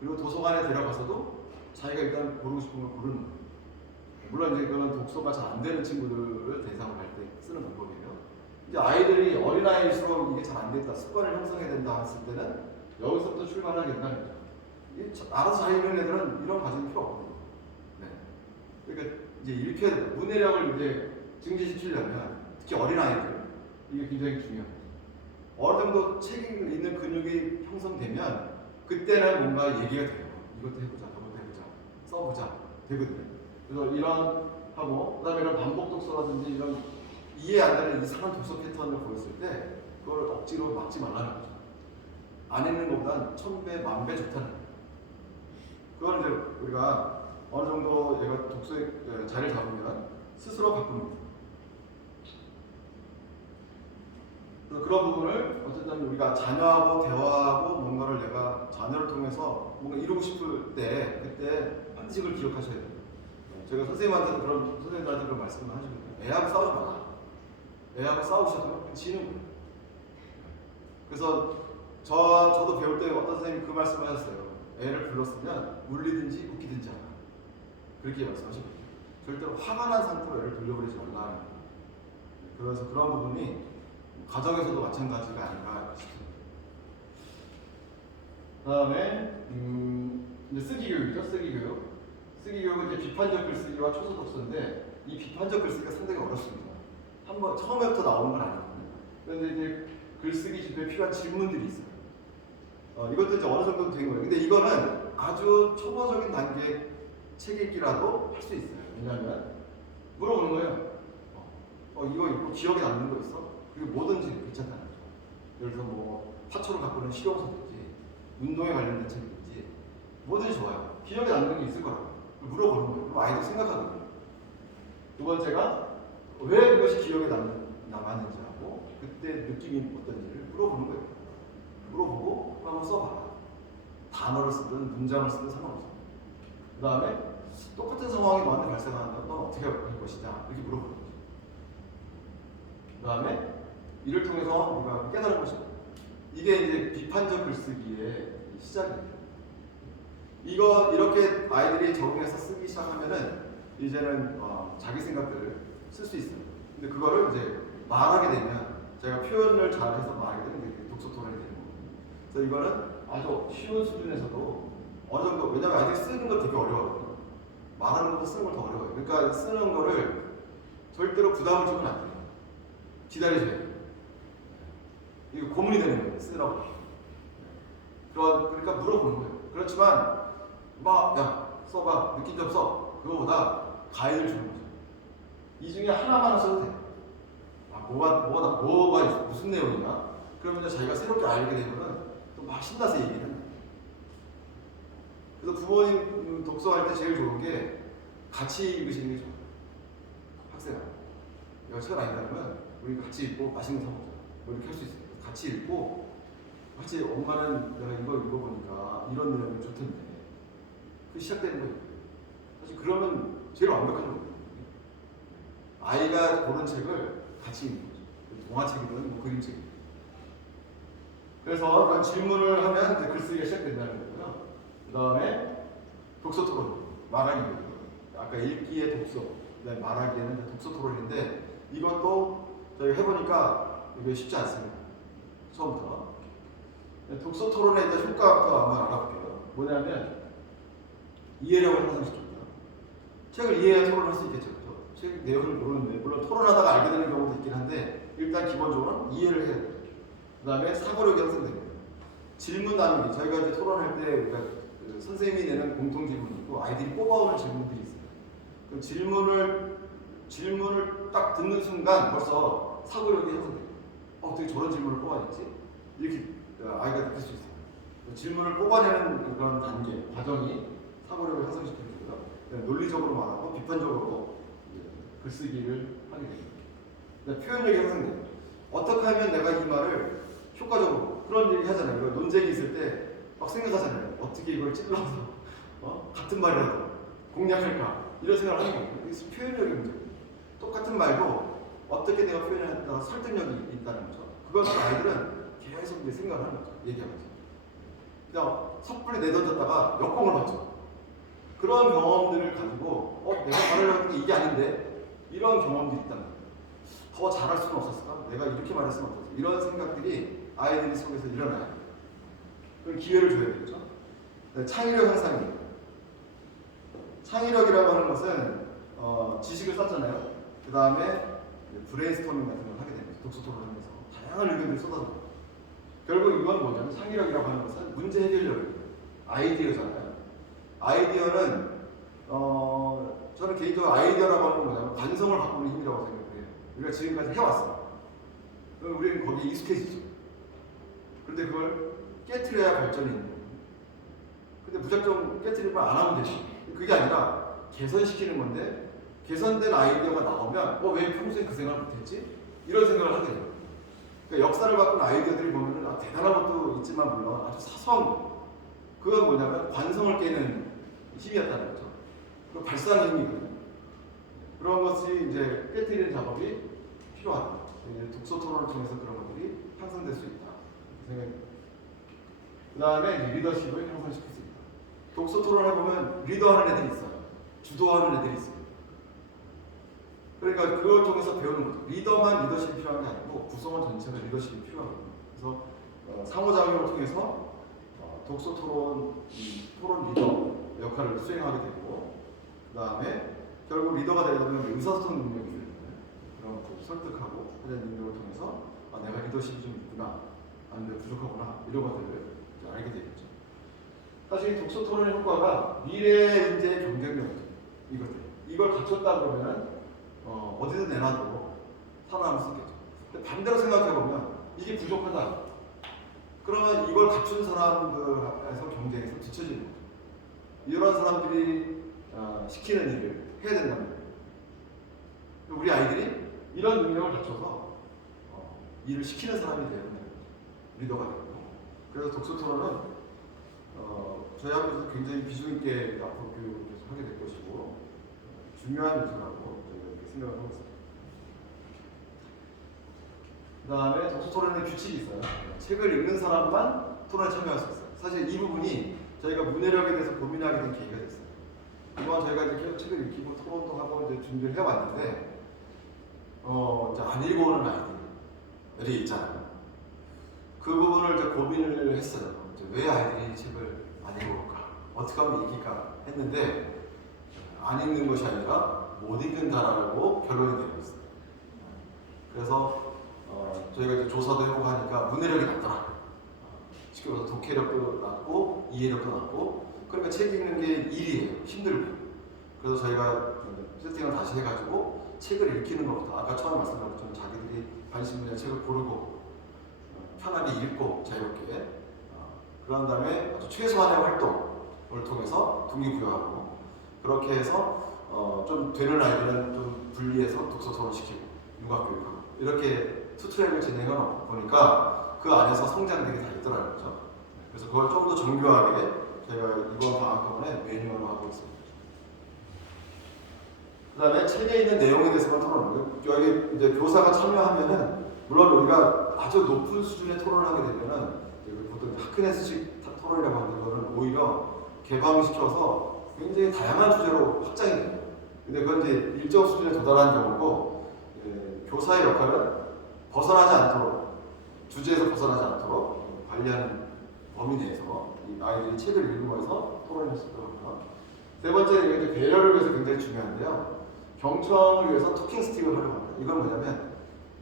그리고 도서관에 데려가서도 자기가 일단 고르고 싶은 걸 고르는 거예요. 물론 이제 이거는 독서가 잘 안 되는 친구들을 대상으로 할 때 쓰는 방법이에요. 이제 아이들이 어린아이일수록 이게 잘 안 됐다, 습관을 형성해야 된다 했을 때는 여기서부터 출발을 된다는 거죠. 알아서 잘 읽는 애들은 이런 과정이 필요 없거든요. 네. 그러니까 이제 읽혀야 돼요. 문해력을 이제 증진시키려면 특히 어린아이들 이게 굉장히 중요해요. 어느 정도 책 읽는 근육이 형성되면 그때는 뭔가 얘기가 돼요. 이것도 해보자, 저것도 해보자, 써보자 되거든요. 그래서 이런 하고 그다음에 이런 반복 독서라든지 이런 이해 안 되는 이상한 독서 패턴을 보였을 때 그걸 억지로 막지 말라는 거죠. 안 읽는 것보단 1000배, 1000배 좋다는 거예요. 그걸 이제 우리가 어느 정도 얘가 독서에 자리를 잡으면 스스로 바꿉니다. 그래서 그런 부분을 어쨌든 우리가 자녀하고 대화하고 뭔가를 내가 자녀를 통해서 뭔가 이루고 싶을 때 그때 반드시 그걸 기억하셔야 돼요. 제가 선생님한테도 선생님들한테 그런 말씀을 하시거든요. 애하고 싸우지 마라. 애하고 싸우셔도 지는 거예요. 그래서 저도 배울 때 어떤 선생님이 그 말씀을 하셨어요. 애를 불렀으면 울리든지 웃기든지 하라. 그렇게 말씀하시거든요. 절대로 화가 난 상태로 애를 돌려버리지 말라. 그래서 그런 부분이 가정에서도 마찬가지가 아닌가 싶습니다. 그 다음에 이제 쓰기 교육이죠. 쓰기 교육. 쓰기 교육은 이제 비판적 글쓰기와 초서 독서인데 이 비판적 글쓰기가 상당히 어렵습니다. 한번 처음에부터 나오는 건 아니거든요. 그런데 이제 글쓰기 집에 필요한 질문들이 있어요. 이것도 이제 어느 정도 된 거예요. 근데 이거는 아주 초보적인 단계 책 읽기라도 할 수 있어요. 왜냐하면 물어보는 거예요. 이거 기억에 남는 거 있어? 그리고 뭐든지 괜찮다는 거죠. 예를 들어서 뭐 화초를 갖고는 실용서든지 운동에 관련된 책이든지 뭐든지 좋아요. 기억에 남는 게 있을 거라고 물어보는 거예요. 그럼 아이도 생각하거든요. 두 번째가 왜 그것이 기억에 남았는지 하고 그때 느낌이 어떤지를 물어보는 거예요. 물어보고 한번 써봐라. 단어를 쓰든 문장을 쓰든 상관없어요. 그 다음에 똑같은 상황이 너한테 발생하는데 넌 어떻게 할 것이냐 이렇게 물어보는 거죠. 그 다음에 이를 통해서 우리가 깨달은 것이죠. 이게 이제 비판적 글쓰기의 시작입니다. 이렇게 아이들이 적응해서 쓰기 시작하면은 이제는 자기 생각들을 쓸 수 있어요. 근데 그거를 이제 말하게 되면 제가 표현을 잘해서 말하게 되면 이제 독서 토론이 되는 거거든요. 그래서 이거는 아주 쉬운 수준에서도 어느 정도, 왜냐면 아이들이 쓰는 거 되게 어려워요. 말하는 것보다 쓰는 걸 더 어려워요. 그러니까 쓰는 거를 절대로 부담을 주면 안 돼요. 기다리셔야 돼요. 이거 고문이 되는 거예요. 쓰라고. 그러니까 물어보는 거예요. 그렇지만 야 써봐. 느낀 점 써. 그거보다 가이드를 주는 거죠. 이 중에 하나만 써도 돼요. 뭐가 무슨 내용이냐? 그러면 이제 자기가 새롭게 알게 되면은 또 막 신나서 얘기를 합니다. 그래서 부모님 독서할 때 제일 좋은 게 같이 읽으시는 게 좋아요. 학생아, 내가 책을 안 읽으면 우리 같이 읽고 맛있는 거 사 먹자. 뭐 이렇게 할 수 있어요. 같이 읽고 같이 엄마는 내가 이거 읽어보니까 이런 내용이 좋던데 그 시작되는 거예요. 사실 그러면 제일 완벽한 거예요. 아이가 고른 책을 같이 읽는 거죠. 동화책이든 뭐 그림책이든. 그래서 그런 질문을 하면 이제 글쓰기가 시작된다는 거고요. 그 다음에 독서 토론, 말하기. 아까 읽기의 독서, 그다음에 말하기에는 독서 토론인데 이것도 저희가 해보니까 이게 쉽지 않습니다. 처음부터. 독서 토론의 이제 효과부터 한번 알아볼게요. 뭐냐면 이해력을 향상시킵니다. 책을 이해해야 토론할 수 있겠죠. 그렇죠? 책 내용을 모르는데 물론 토론하다가 알게 되는 경우도 있긴 한데 일단 기본적으로는 이해를 해야 돼요. 그 다음에 사고력이 형성됩니다. 질문 나누기. 저희가 이제 토론할 때 우리가 선생님이 내는 공통 질문이 있고 아이들이 뽑아오는 질문들이 있어요. 그 질문을 딱 듣는 순간 벌써 사고력이 형성돼요. 어떻게 저런 질문을 뽑아냈지? 이렇게 아이가 느낄 수 있어요. 질문을 뽑아내는 그런 단계, 과정이 사고력을 형성시키는 거고요. 논리적으로 말하고 비판적으로 글쓰기를 하게 됩니다. 표현력이 형성돼요. 어떻게 하면 내가 이 말을 효과적으로 그런 얘기 하잖아요. 논쟁이 있을 때 막 생각하잖아요. 어떻게 이걸 찔러서 같은 말이라도 공략할까 이런 생각을 하는 거예요. 그래서 표현력이 문제예요. 똑같은 말도 어떻게 내가 표현했다 설득력이 있다는 거죠. 그걸 아이들은 계속 생각을 하는 거죠. 얘기하면서. 그냥 섣불리 내던졌다가 역공을 받죠. 그런 경험들을 가지고 내가 말하려고 했던 게 이게 아닌데 이런 경험들이 있다는 거예요. 더 잘할 수는 없었을까? 내가 이렇게 말했으면 어땠을까? 이런 생각들이 아이들 속에서 일어나요. 그럼 기회를 줘야겠죠. 창의력 향상입니다. 창의력이라고 하는 것은 지식을 쌓잖아요. 그 다음에 브레인스토밍 같은 걸 하게 됩니다. 독서 토론을 하면서 다양한 의견들을 쏟아져요. 결국 이건 뭐냐면 창의력이라고 하는 것은 문제 해결력입니다. 아이디어잖아요. 아이디어는 저는 개인적으로 아이디어라고 하는 건 뭐냐면 관성을 바꾸는 힘이라고 생각해요. 우리가 지금까지 해왔어. 우리는 거기에 익숙해지죠. 그런데 그걸 깨트려야 발전이 있는 거예요. 근데 무작정 깨트리면 안 하면 되지. 그게 아니라 개선시키는 건데 개선된 아이디어가 나오면 왜 평소에 그 생각을 못했지? 이런 생각을 하게 돼요. 그러니까 역사를 바꾼 아이디어들이 보면 대단한 것도 있지만 물론 아주 사소한 거. 그건 뭐냐면 관성을 깨는 힘이었다는 거죠. 그 발상의 힘이거든요. 그런 것이 이제 깨트리는 작업이 필요하다. 독서 토론을 통해서 그런 것들이 향상될 수 있다. 생각입니다. 그 다음에 리더십을 향상시킬 수 있다. 독서 토론을 해보면 리더하는 애들이 있어요. 주도하는 애들이 있어요. 그러니까 그걸 통해서 배우는 거죠. 리더만 리더십이 필요한 게 아니고 구성원 전체가 리더십이 필요하거든요. 그래서 상호작용을 통해서 독서 토론 리더 역할을 수행하게 되고, 그 다음에 결국 리더가 되려면 의사소통 능력이 있어요. 그런 설득하고 하는 능력을 통해서 내가 리더십이 좀 있구나, 아니면 부족하구나, 이런 것들을 알게 되겠죠. 사실 독서 토론의 효과가 미래 인재의 경쟁력이죠. 이걸 갖췄다 그러면 어디든 내놔도 살아남을 수 있겠죠. 근데 반대로 생각해보면 이게 부족하다. 그러면 이걸 갖춘 사람들에서 경쟁에서 뒤처지는 거죠. 이런 사람들이 시키는 일을 해야 된다는 거예요. 우리 아이들이 이런 능력을 갖춰서 일을 시키는 사람이 되는 거예요. 리더가 되고. 그래서 독서 토론은 저희 학교에서 굉장히 비중 있게 앞으로 교육을 계속 하게 될 것이고 중요한 요소라고 저희가 이렇게 생각을 하고 있습니다. 그 다음에 독서 토론의 규칙이 있어요. 책을 읽는 사람만 토론에 참여할 수 있어요. 사실 이 부분이 저희가 문해력에 대해서 고민하게 된 계기가 됐어요. 이번 저희가 이제 계속 책을 읽히고 토론도 하고 이제 준비를 해왔는데 이제 안 읽어오는 아이들이 있잖아요. 그 부분을 이제 고민을 했어요. 이제 왜 아이들이 책을 안 읽어올까? 어떻게 하면 이길까? 했는데 안 읽는 것이 아니라 못 읽는다라고 결론이 내리고 있어요. 그래서 저희가 이제 조사도 해보고 하니까 문해력이 낮더라. 쉽게 말해서 독해력도 낮고 이해력도 낮고, 그러니까 책 읽는 게 일이에요. 힘들고. 그래서 저희가 세팅을 다시 해가지고 책을 읽히는 것부터, 아까 처음에 말씀드린 것처럼 자기들이 관심 분야 책을 고르고 편하게 읽고 자유롭게 그런 다음에 아주 최소한의 활동을 통해서 동기부여하고, 그렇게 해서 좀 되는 아이들은 좀 분리해서 독서 토론시키고 융합교육하고 이렇게 투트랙을 진행해 보니까 그 안에서 성장들이 다 있더라고요. 그래서 그걸 좀 더 정교하게 저희가 이번 방학동안에 매뉴얼화하고 있습니다. 그 다음에 책에 있는 내용에 대해서만 토론하고요. 여기 이제 교사가 참여하면은 물론 우리가 아주 높은 수준의 토론을 하게 되면은 보통 하크네스식 토론이라고 하는 거는 오히려 개방시켜서 굉장히 다양한 주제로 확장이 돼요. 근데 그건 이제 일정 수준에 도달한 경우고, 교사의 역할은 벗어나지 않도록, 주제에서 벗어나지 않도록 관리하는 범위 내에서 이 아이들이 책을 읽으면서 토론을 했을 거고요. 세 번째는 이제 배려를 위해서 굉장히 중요한데요. 경청을 위해서 토킹 스틱을 활용합니다. 이건 뭐냐면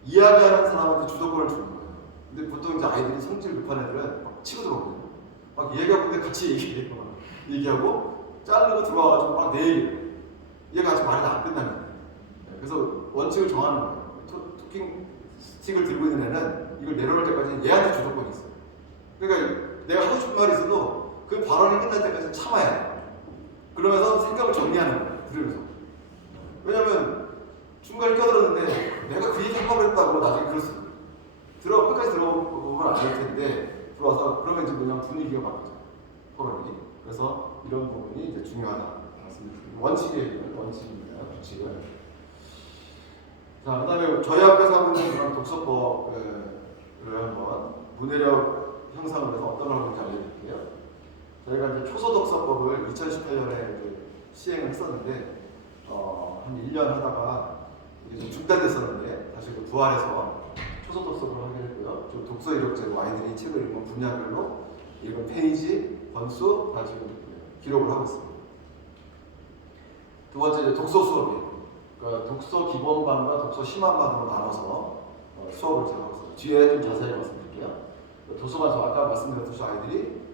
이야기하는 사람한테 주도권을 주는 거예요. 근데 보통 이제 아이들이 성질 급한 애들은 막 치고 들어오거든요. 막 얘기하고 있는데 같이 얘기하고 자르고 들어와가지고 막 내 얘기를. 얘가 아직 말이 안 끝나는. 그래서 원칙을 정하는 거예요. 토킹 스틱을 들고 있는 애는 이걸 내려올 때까지 얘한테 주도권이 있어요. 그러니까 내가 하고 싶은 말이 있어도 그 발언이 끝날 때까지 참아야 돼. 그러면서 생각을 정리하는 거예요. 들으면서. 왜냐면 중간에 껴들었는데 내가 그 얘기 하려고 했다고 나중에 그럴 수 있어요. 끝까지 들어보면 안 될 텐데 들어와서 그러면 이제 뭐냐면 분위기가 바뀌죠. 토론이. 그래서 이런 부분이 이제 중요하다 말씀드립니다. 원칙입니다. 규칙은. 자, 그다음에 저희 학교에서 하고 있는 그런 독서법을 한번 문해력 향상을 해서 어떤 걸 하는지 알려드릴게요. 저희가 이제 초소독서법을 2018년에 이제 시행을 했었는데 한 1년 하다가 이게 좀 중단됐었는데 다시 또 부활해서 초소독서를 하게 했고요. 좀 독서 이력제로 아이들이 책을 읽은 분야별로 읽은 페이지, 번수 다 지금 기록을 하고 있습니다. 두 번째 이제 독서 수업이에요. 그러니까 독서 기본반과 독서 심화반으로 나눠서 수업을 제가 하고 있습니다. 뒤에 좀 자세히 말씀드릴게요. 도서관에서 아까 말씀드렸듯이 아이들이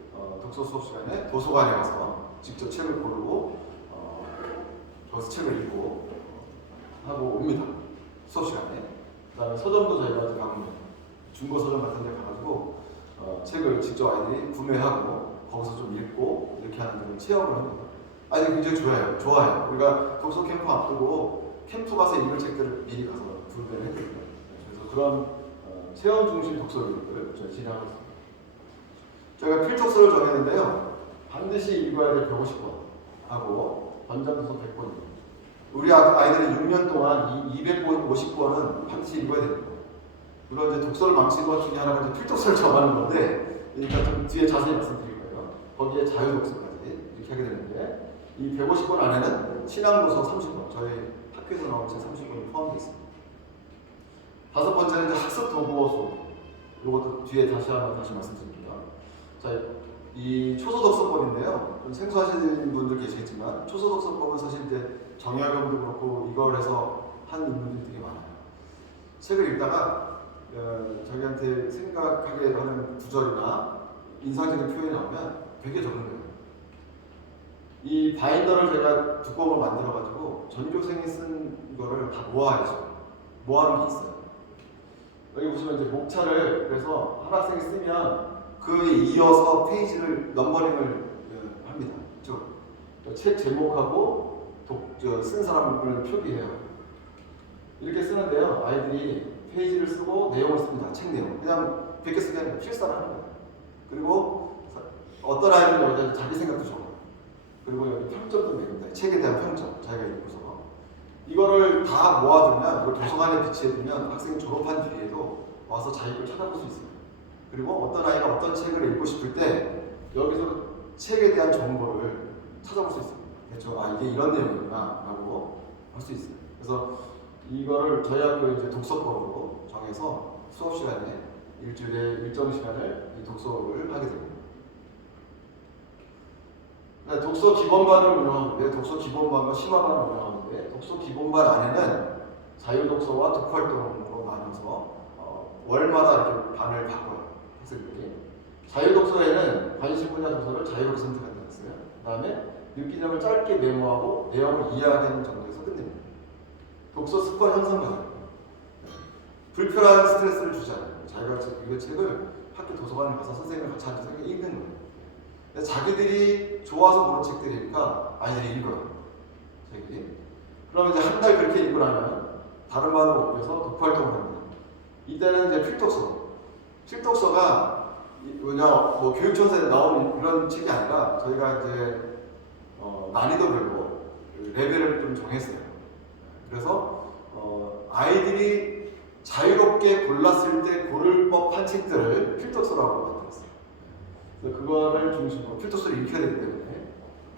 독서 수업 시간에 도서관에 가서 직접 책을 고르고 거기서 책을 읽고 하고 옵니다. 수업 시간에. 그다음에 서점도 저희가 가면 중고 서점 같은 데 가가지고 책을 직접 아이들이 구매하고 거기서 좀 읽고 이렇게 하는 그런 체험을 합니다. 아이들이 굉장히 좋아해요. 우리가 독서 캠프 앞두고 캠프 가서 읽을 책들을 미리 가서 구매를 했거든요. 그래서 그런 체험 중심 독서 교육을 저희 진행하고 있습니다. 저희가 필독서를 정했는데요. 반드시 읽어야 될 150권 하고 권장도서 100권입니다. 우리 아이들이 6년 동안 250권은 반드시 읽어야 됩니다. 물론 이제 독서를 망친 것 중에 하나가 이제 필독서를 정하는 건데, 일단 좀 뒤에 자세히 말씀드릴 거예요. 거기에 자유독서까지 이렇게 하게 되는데, 이 150권 안에는 신앙도서 30권, 저희 학교에서 나온 책 30권이 포함되어 있습니다. 다섯 번째는 이제 학습 도구어 수업. 이것도 뒤에 다시 말씀드릴게요. 자, 이 초소독서법인데요. 좀 생소하시는 분들 계시겠지만 초소독서법은 사실 이제 정약용도 그렇고 이걸 해서 한 인물들이 되게 많아요. 책을 읽다가 자기한테 생각하게 하는 구절이나 인상적인 표현이 나오면 되게 적은 거예요. 이 바인더를 제가 두꺼운 걸 만들어가지고 전교생이 쓴 이거를 다 모아야죠. 모아놓은 게 있어요. 여기 보시면 이제 목차를 그래서 한 학생이 쓰면 그에 이어서 페이지를 넘버링을 합니다. 책 제목하고 쓴 사람을 표기해요. 이렇게 쓰는데요. 아이들이 페이지를 쓰고 내용을 씁니다. 책 내용. 그냥 100개 쓰기 아니라 필사를 하는 거예요. 그리고 어떤 아이들은 여기다 자기 생각도 적어요. 그리고 여기 평점도 내립니다. 책에 대한 평점. 자기가 읽고서. 이거를 다 모아두면, 이걸 도서관에 비치해두면 학생이 졸업한 뒤에도 와서 자기 걸 찾아볼 수 있어요. 그리고 어떤 아이가 어떤 책을 읽고 싶을 때 여기서 책에 대한 정보를 찾아볼 수 있어요. 그렇죠? 이게 이런 내용이구나 라고 할 수 있어요. 그래서 이거를 저희 학교 이제 독서법으로 정해서 수업 시간에 일주일에 일정 시간을 이 독서를 하게 됩니다. 독서 기본반을 운영하는데, 독서 기본반과 심화반을 운영하는데, 독서 기본반 안에는 자유독서와 독활동으로 나눠서 월마다 이렇게 반을 바꿔요. 학생들이. 자유독서에는 관심 분야 도서를 자유롭게 선택한다고 했어요. 그 다음에 느끼점을 짧게 메모하고 내용을 이해하는 정도에서 끝냅니다. 독서 습관 형성 과정. 불필요한 스트레스를 주지 않아요. 자기가 이 책을 학교 도서관에 가서 선생님과 같이 앉아서 읽는 거예요. 자기들이 좋아서 보는 책들이니까 아이들이 읽어요. 책이. 그러면 이제 한 달 그렇게 읽고 나면 다른 반으로 옮겨서 독활동을 합니다. 이때는 이제 필독서. 필독서가 뭐 교육청사에 나오는 그런 책이 아니라 저희가 이제 난이도별로 레벨을 좀 정했어요. 그래서 아이들이 자유롭게 골랐을 때 고를 법한 책들을 필독서라고 만들었어요. 그래서 그거를 중심으로 필독서를 읽혀야 되기 때문에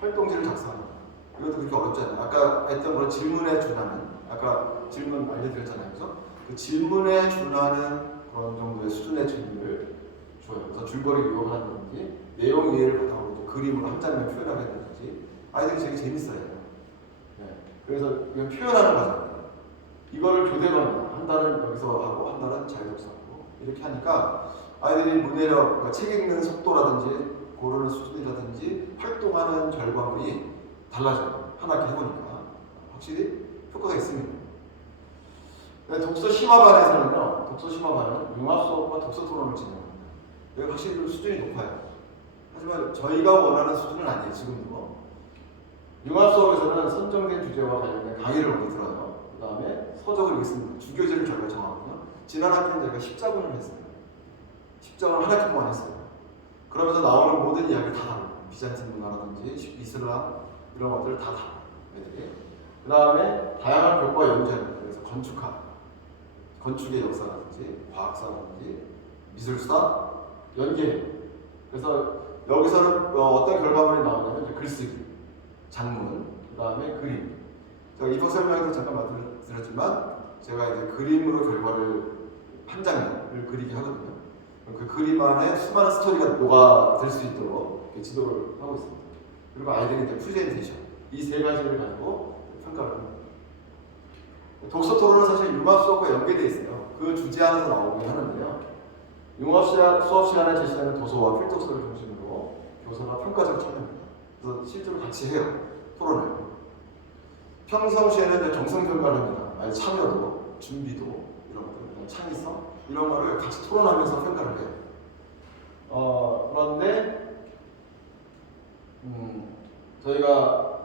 활동지를 작성합니다. 이것도 그렇게 어렵지 않아요. 아까 했던 그런 질문에 준하는, 아까 질문 알려드렸잖아요. 그래서 그 질문에 준하는 그런 정도의 수준의 질문을 줘요. 그래서 줄거리 요약하든지 내용 이해를 바탕으로 그림으로 한 장면 표현하겠다든지 아이들이 되게 재밌어요. 네. 그래서 이건 표현하는 거잖아요. 이거를 교대로 합니다. 한 달은 여기서 하고 한 달은 자유독서하고 이렇게 하니까 아이들이 문해력, 그러니까 책 읽는 속도라든지 고르는 수준이라든지 활동하는 결과물이 달라져요. 한 학기 해보니까 확실히 효과가 있습니다. 독서 심화반에서는요, 독서 심화반은 융합 수업과 독서 토론을 진행합니다. 여기 확실히 좀 수준이 높아요. 하지만 저희가 원하는 수준은 아니에요, 지금도. 융합 수업에서는 선정된 주제와 관련된 강의를 먼저 들어요. 그 다음에 서적을 읽습니다. 주교재를 저희가 정하거든요. 지난 학기는 저희가 십자군을 했어요. 십자군을 한 학기 동안 했어요. 그러면서 나오는 모든 이야기를 다 다뤄요. 비잔틴 문화라든지 이슬람 이런 것들을 다 다뤄요. 그 다음에 다양한 교과 연구자입니다. 그래서 건축의 역사라든지 과학사라든지 미술사, 연계. 그래서 여기서는 어떤 결과물이 나오냐면 이제 글쓰기, 장문, 그 다음에 그림. 제가 입학 설명에도 잠깐 말씀드렸지만 제가 이제 그림으로 결과를 한 장면을 그리게 하거든요. 그 그림 안에 수많은 스토리가 녹아들 수 있도록 지도를 하고 있습니다. 그리고 아이들이 이제 프레젠테이션 이 세 가지를 가지고 평가를 합니다. 독서 토론은 사실 융합 수업과 연계되어 있어요. 그 주제 안에서 나오긴 하는데요. 융합 수업 시간에 제시되는 도서와 필독서를 중심으로 교사가 평가적으로 참여합니다. 그래서 실제로 같이 해요. 토론을. 평상시에는 이제 정성평가를 합니다. 아니 참여도, 준비도 이런 것들, 창의성 이런 거를 같이 토론하면서 평가를 해요. 그런데 저희가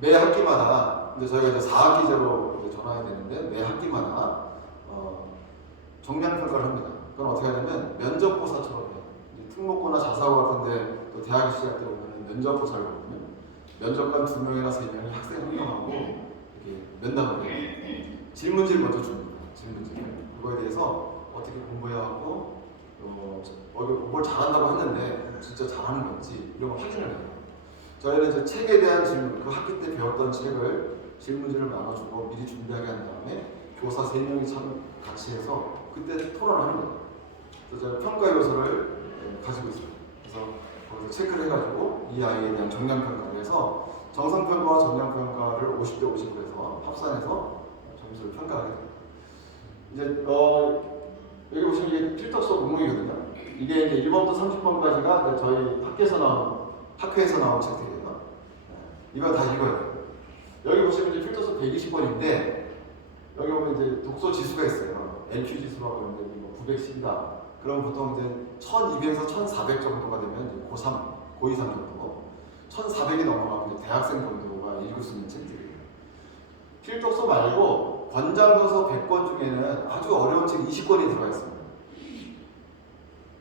매 학기마다 이제 저희가 이제 4학기제로 이제 전환이 되는데 매 학기마다 정량 평가를 합니다. 그건 어떻게 하냐면 면접고사처럼 해요. 특목고나 자사고 같은데 또 대학에 시작돼 오면 면접고사를 보면 면접관 2명이나 3명이 학생 한 명하고 이렇게 면담을 해요. 질문지를 먼저 줍니다. 질문지를 그거에 대해서 어떻게 공부해야 하고 뭘 잘한다고 했는데 진짜 잘하는 건지 이런 걸 확인을 해요. 저희는 이제 책에 대한 질문, 그 학기 때 배웠던 책을 질문지를 나눠주고 미리 준비하게 한 다음에 교사 3명이 같이 해서 그때 토론을 하는 거예요. 그래서 저희 평가 요소를 가지고 있어요. 그래서 거기서 체크를 해가지고 이 아이에 대한 정량평가를 해서 정성평가와 정량평가를 50대 50으로 해서 합산해서 점수를 평가하게 됩니다. 이제 여기 보시면 이게 필독서 목록이거든요. 이게 이제 1번부터 30번까지가 저희 학회에서 나온 책들이에요. 이거 다 읽어야 돼요. 여기 보시면 이제 필독서 120번인데 여기 보면 이제 독서 지수가 있어요. LQ 지수라고 하는데 뭐 910이다. 그럼 보통 이제 1200에서 1400 정도가 되면 이제 고3, 고2, 3 정도. 1400이 넘어가면 이제 대학생 정도가 읽을 수 있는 책들이에요. 필독서 말고 권장도서 100권 중에는 아주 어려운 책 20권이 들어가 있습니다.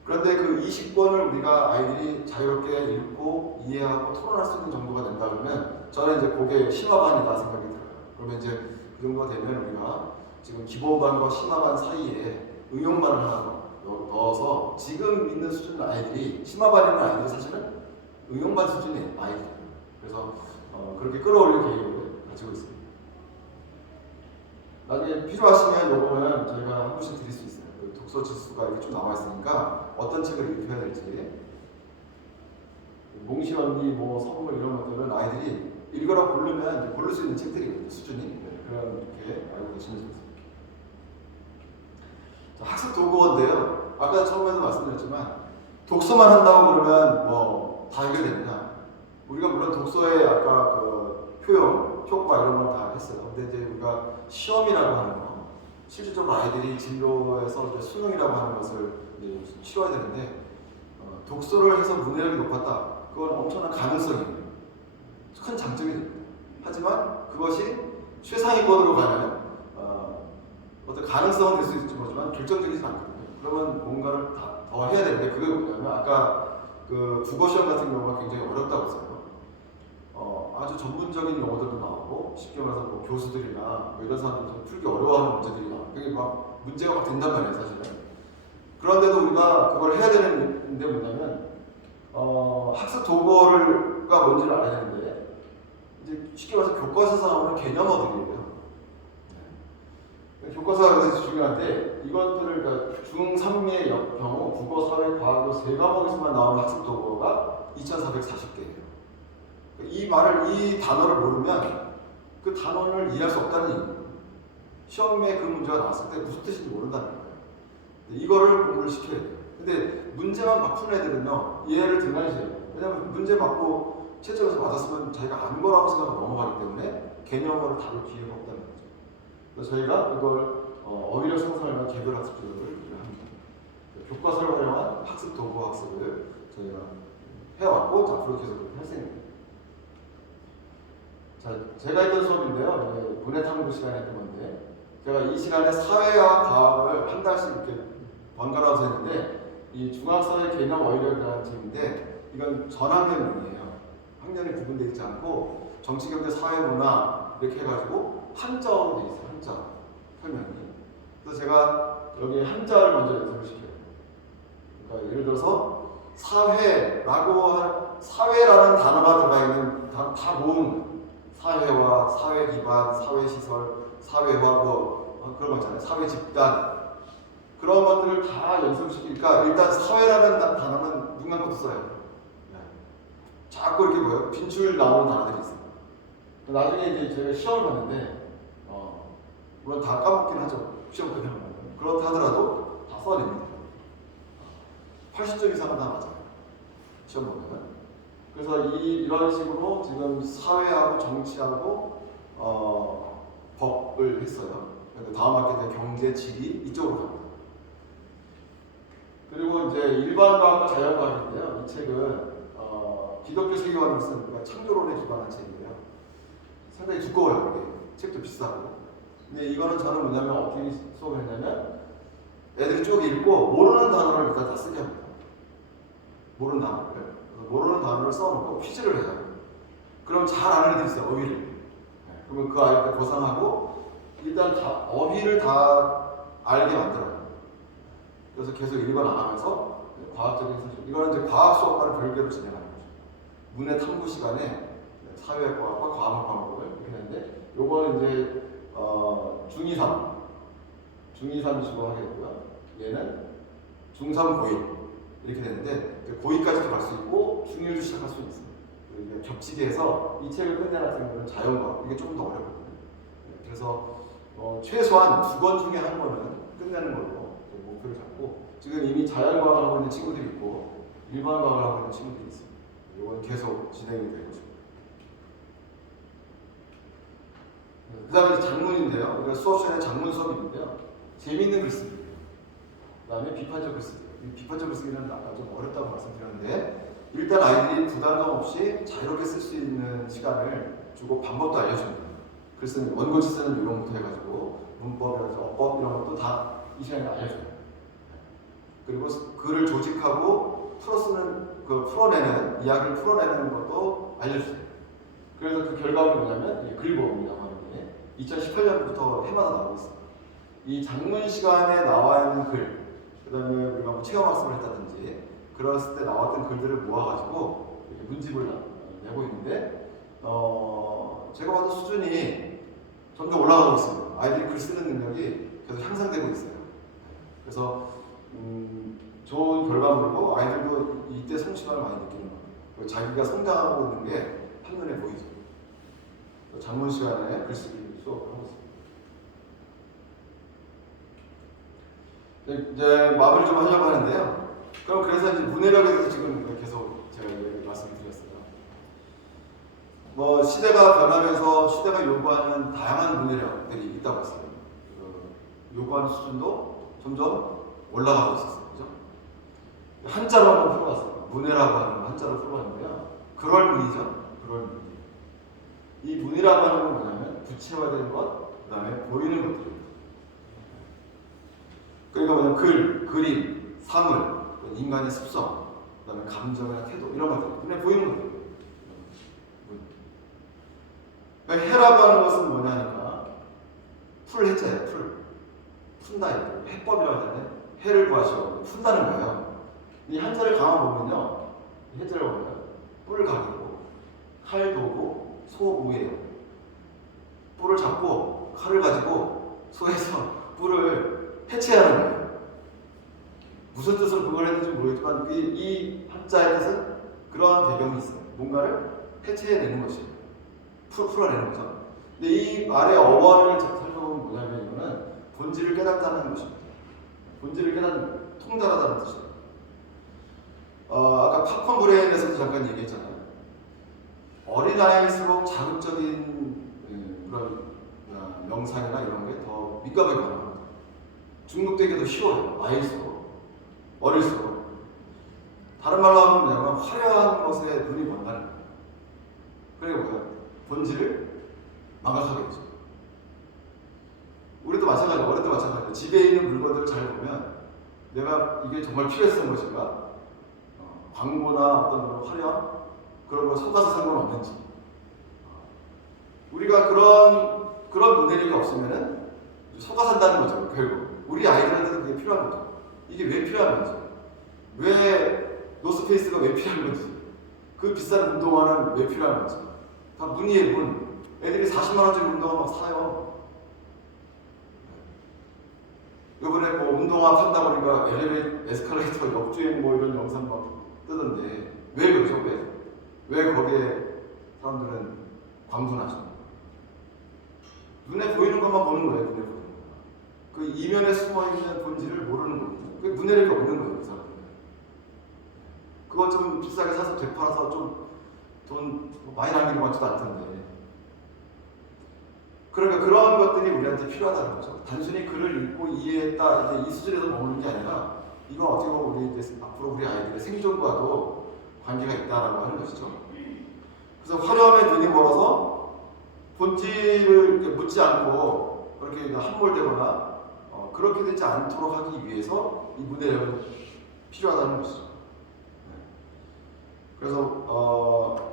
그런데 그 20권을 우리가 아이들이 자유롭게 읽고 이해하고 토론할 수 있는 정도가 된다 그러면 저는 이제 그게 심화반이다 생각이 들어요. 그러면 이제 그 정도가 되면 우리가 지금 기본반과 심화반 사이에 응용반을 하나 넣어서 지금 있는 수준 아이들이 심화반에 있는 아이들이 사실은 응용반 수준의 아이들. 그래서 그렇게 끌어올릴 계획을 가지고 있습니다. 나중에 필요하시면 요거는 저희가 한 번씩 드릴 수 있어요. 그 독서 지수가 이렇게 좀 나와 있으니까 어떤 책을 읽어야 될지 몽시언니 뭐 선물 이런 것들은 아이들이 읽으라 고르면 이제 고를 수 있는 책들이거든요. 수준이 그렇게 알고 계시면 좋겠습니다. 학습 도구인데요. 아까 처음에도 말씀드렸지만 독서만 한다고 그러면 뭐 다 해결되느냐? 우리가 물론 독서에 아까 그 표현, 효과 이런 걸 다 했어요. 근데 이제 우리가 시험이라고 하는 거, 실질적으로 아이들이 진로에서 이제 수능이라고 하는 것을 이제 치러야 되는데 독서를 해서 문해력이 높았다. 그건 엄청난 가능성이 큰 장점이 됩니다. 하지만 그것이 최상위권으로 가면 어떤 가능성은 될 수 있을지 모르지만 결정적이지 않거든요. 그러면 뭔가를 더 해야 되는데 그게 뭐냐면 아까 그 국어 시험 같은 경우가 굉장히 어렵다고 했어요. 아주 전문적인 용어들도 나오고 쉽게 말해서 뭐 교수들이나 뭐 이런 사람들이 좀 풀기 어려워하는 문제들이 나와요. 그게 막 문제가 막 된단 말이에요, 사실은. 그런데도 우리가 그걸 해야 되는데 뭐냐면 학습 도구가 뭔지를 알아야 되는데 이제 쉽게 말해서 교과서에서 나오는 개념어들이에요. 교과서가 그래서 중요한데 이것들을 그러니까 중3의 경우 국어, 사회, 과학 세 과목에서만 나오는 학습 도구가 2,440개예요. 이 단어를 모르면 그 단어를 이해할 수 없다는 얘기예요. 시험에 그 문제가 나왔을 때 무슨 뜻인지 모른다는 거예요. 이거를 공부를 시켜야 돼요. 근데 문제만 막 푸는 애들은요 이해를 등한시해요. 왜냐하면 문제 맞고 채점에서 맞았으면 자기가 안 거라고 생각하고 넘어가기 때문에 개념어를 다룰 기회가 없다는 거죠. 그래서 저희가 이걸 어휘력 생산이나 개별 학습 교육을 합니다. 교과서를 활용한 학습 도구 학습을 저희가 해왔고 앞으로 계속 할 생각입니다. 자, 제가 했던 수업인데요. 분해탐구 시간에 했던 건데 제가 이 시간에 사회와 과학을 한 달씩 이렇게 번갈아서 했는데 이 중학사회 개념 어휘력이라는 책인데 이건 전학년문이에요. 학년이 구분되어 있지 않고 정치, 경제, 사회, 문화 이렇게 해가지고 한자어로 되어 있어요. 한자 설명이. 그래서 제가 여기 한자를 먼저 연습을 시켜요. 그러니까 예를 들어서 사회라는 단어가 들어가 있는 다 모은 사회와 사회 기반, 사회 시설, 사회화 그런 거 있잖아요. 사회 집단 그런 것들을 다 연습시키니까 일단 사회라는 단어는 눈 감고도 써요. 자꾸 이렇게 뭐예요? 빈줄 나오는 단어들이 있어요. 나중에 이제 제가 시험을 봤는데 물론 다 까먹긴 하죠. 시험 끝나면 그렇다 하더라도 다 써냅니다. 80점 이상은 다 맞아요. 시험 보면은. 그래서 이런 식으로 지금 사회하고 정치하고 법을 했어요. 다음 학기에 경제, 지리 이쪽으로 갑니다. 그리고 이제 일반과학과 자연과학인데요. 이 책은 기독교 세계관을 쓴 그러니까 창조론에 기반한 책이에요. 상당히 두꺼워요. 이게. 책도 비싸고. 근데 이거는 저는 뭐냐면 어떻게 수업을 했냐면 애들이 쭉 읽고 모르는 단어를 일단 다 쓰게 합니다. 모르는 단어를 써놓고 퀴즈를 해요. 그럼 잘 아는 애들이 있어요. 어휘를. 그러면 그 아이들 보상하고 일단 어휘를 다 알게 만들어요. 그래서 계속 읽어 나가면서 과학적인 사실 이거는 이제 과학 수업과는 별개로 진행하는 거죠. 문해 탐구 시간에 사회과학과 과학 과목을 이렇게 하는데 요거는 이제 중2, 3 수업 하겠고요. 얘는 중3, 고1 이렇게 되는데 고2까지 들어갈 수 있고 중1도 시작할 수 있어요. 겹치게 해서 이 책을 끝낸 학생들은 자연과학 이게 조금 더 어렵거든요. 그래서 최소한 2권 중에 한 권은 끝내는 걸로 목표를 잡고 지금 이미 자연과학을 하고 있는 친구들이 있고 일반과학을 하고 있는 친구들이 있습니다. 이건 계속 진행이 되고 있습니다. 그 다음에 장문인데요. 우리가 수업 시간에 장문 수업이 있는데요. 재미있는 글쓰기, 그 다음에 비판적 글쓰기. 비판적 글쓰기는 아까 좀 어렵다고 말씀드렸는데 일단 아이들이 부담감 없이 자유롭게 쓸 수 있는 시간을 주고 방법도 알려줍니다. 글쓰는 원고지 쓰는 요령부터 해가지고 문법이라든지 어법 이런 것도 다 이 시간에 알려줘요. 그리고 글을 조직하고 풀어내는 이야기를 풀어내는 것도 알려주세요. 그래서 그 결과물이 뭐냐면 글보입니다. 2018년부터 해마다 나오고 있습니다. 이 장문 시간에 나와 있는 글, 그 다음에 우리가 뭐 체험학습을 했다든지 그랬을 때 나왔던 글들을 모아가지고 문집을 내고 있는데 제가 봐도 수준이 점점 올라가고 있습니다. 아이들이 글 쓰는 능력이 계속 향상되고 있어요. 그래서 좋은 결과물이고 아이들도 이때 성취감을 많이 느끼는 거예요. 자기가 성장하고 있는 게 한눈에 보이죠. 장문 시간에 글쓰기 수업을 하고 있습니다. 이제 마무리 좀 하려고 하는데요. 그럼 그래서 이제 문해력에 대해서 지금 계속 제가 말씀을 드렸어요. 뭐 시대가 변하면서 시대가 요구하는 다양한 문해력들이 있다고 했어요. 요구하는 수준도 점점 올라가고 있었어요. 그죠? 한자로 한번 풀어봤어요. 문해라고 하는 거 한자로 풀어봤는데요. 그럴문이죠. 그럴문. 이 문이라고 하는 건 뭐냐면 구체화된 것, 그 다음에 보이는 것들입니다. 그러니까 뭐냐면 글, 그림, 사물, 인간의 습성, 그 다음에 감정이나 태도 이런 것들 눈에 보이는 것들. 그러니까 해라고 하는 것은 뭐냐니까 풀 해자예요. 푼다. 해법이라고 하잖아요. 해를 구하시오. 푼다는 거예요. 이 한자를 가만 보면요. 해자를 보면 뿔 가기고 칼 도구 소우예요. 뿔을 잡고 칼을 가지고 소에서 뿔을 해체하는 거예요. 무슨 뜻으로 그걸 했는지 모르겠지만 이 한자의 뜻은 그러한 배경이 있어요. 뭔가를 해체해내는 것이에요. 풀어내는 거죠. 근데 이 말의 어원을 살펴보면 뭐냐면 이거는 본질을 깨닫다는 것입니다. 본질을 깨닫는 통달하다는 뜻이에요. 아까 팝콘 브레인에서도 잠깐 얘기했잖아요. 어린아이일수록 자극적인 그런 명상이나 이런 게 더 민감하게 반응합니다. 중독되기도 쉬워요. 아이일수록. 어릴수록. 다른 말로 하면 뭐냐면 화려한 것에 눈이 먼다는 거예요. 그게 뭐예요? 본질을 망각하게 되죠. 우리도 마찬가지예요. 어릴 때 마찬가지예요. 집에 있는 물건들을 잘 보면 내가 이게 정말 필요했던 것인가? 광고나 어떤 화려한 그런 거 속아서 산 건 없는지. 우리가 그런 문해력이 없으면은 속아 산다는 거죠. 결국 우리 아이들한테도 그게 필요한 거죠. 이게 왜 필요한 건지, 왜 노스페이스가 왜 필요한 건지, 그 비싼 운동화는 왜 필요한 건지, 다 문의의 문. 애들이 40만 원짜리 운동화 막 사요. 이번에 뭐 운동화 판다 보니까 에스컬레이터 역주행 뭐 이런 영상 막 뜨던데 왜 그러죠? 왜 거기에 사람들은 광분하죠? 눈에 보이는 것만 보는 거예요. 눈에 보이는 거. 그 이면에 숨어 있는 본질을 모르는 거죠. 그게 문해력이 없는 거예요, 그 사람들은. 그거 좀 비싸게 사서 되팔아서 좀 돈 많이 남기는 것 같지도 않던데. 그러니까 그런 것들이 우리한테 필요하다는 거죠. 단순히 글을 읽고 이해했다, 이제 이 수준에서 머무는 게 아니라, 이건 어떻게 보면 우리 이제 앞으로 우리 아이들의 생존과도 관계가 있다라고 하는 것이죠. 그래서 화려함에 눈이 멀어서 본질을 이렇게 묻지 않고 그렇게 함몰되거나 그렇게 되지 않도록 하기 위해서 이 문해력은 필요하다는 것이죠. 그래서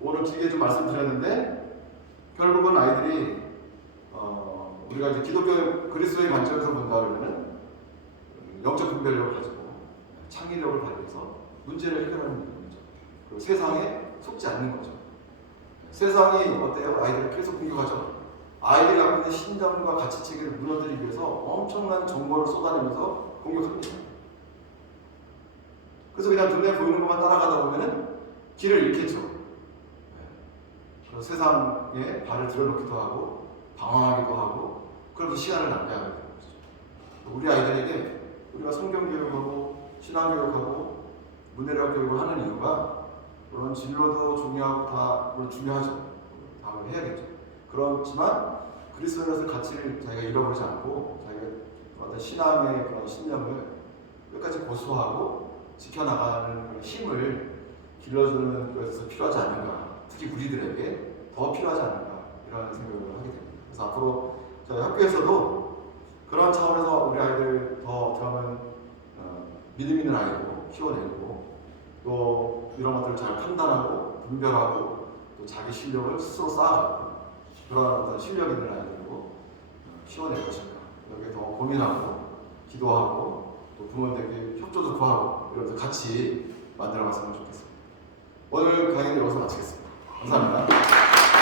오늘 길게 좀 말씀드렸는데 결국은 아이들이 우리가 이제 기독교 그리스도의 관점에서 본다 그러면은 영적 분별력을 가지고 창의력을 발휘해서 문제를 해결하는 거죠. 그리고 세상에 속지 않는 거죠. 세상이 어때요? 아이들을 계속 공격하죠. 아이들이 갖고 있는 신념과 가치 체계를 무너뜨리기 위해서 엄청난 정보를 쏟아내면서 공격합니다. 그래서 그냥 눈에 보이는 것만 따라가다 보면은 길을 잃겠죠. 그래서 세상에 발을 들여놓기도 하고 방황하기도 하고 그러면서 시간을 낭비하게 되는 거죠. 우리 아이들에게 우리가 성경 교육하고 신앙 교육하고 문해력 교육을 하는 이유가 물론 진로도 중요하고 다 물론 중요하죠. 다음을 해야겠죠. 그렇지만 그리스도인의 가치를 자기가 잃어버리지 않고 자기가 어떤 신앙의 그런 신념을 끝까지 고수하고 지켜나가는 그런 힘을 길러주는 것에서 필요하지 않은가. 특히 우리들에게 더 필요하지 않은가 이런 생각을 하게 됩니다. 그래서 앞으로 저희 학교에서도 그런 차원에서 우리 아이들 더 어떻게 하면 믿음 있는 아이로 키워내고 또 이런 것들을 잘 판단하고 분별하고 또 자기 실력을 스스로 쌓아가고 그런 어떤 실력 있는 아이들로 키워낼 것인가 여기에 더 고민하고 기도하고 또 부모님들께 협조도 구하고 이런 것들 같이 만들어갔으면 좋겠습니다. 오늘 강의는 여기서 마치겠습니다. 감사합니다.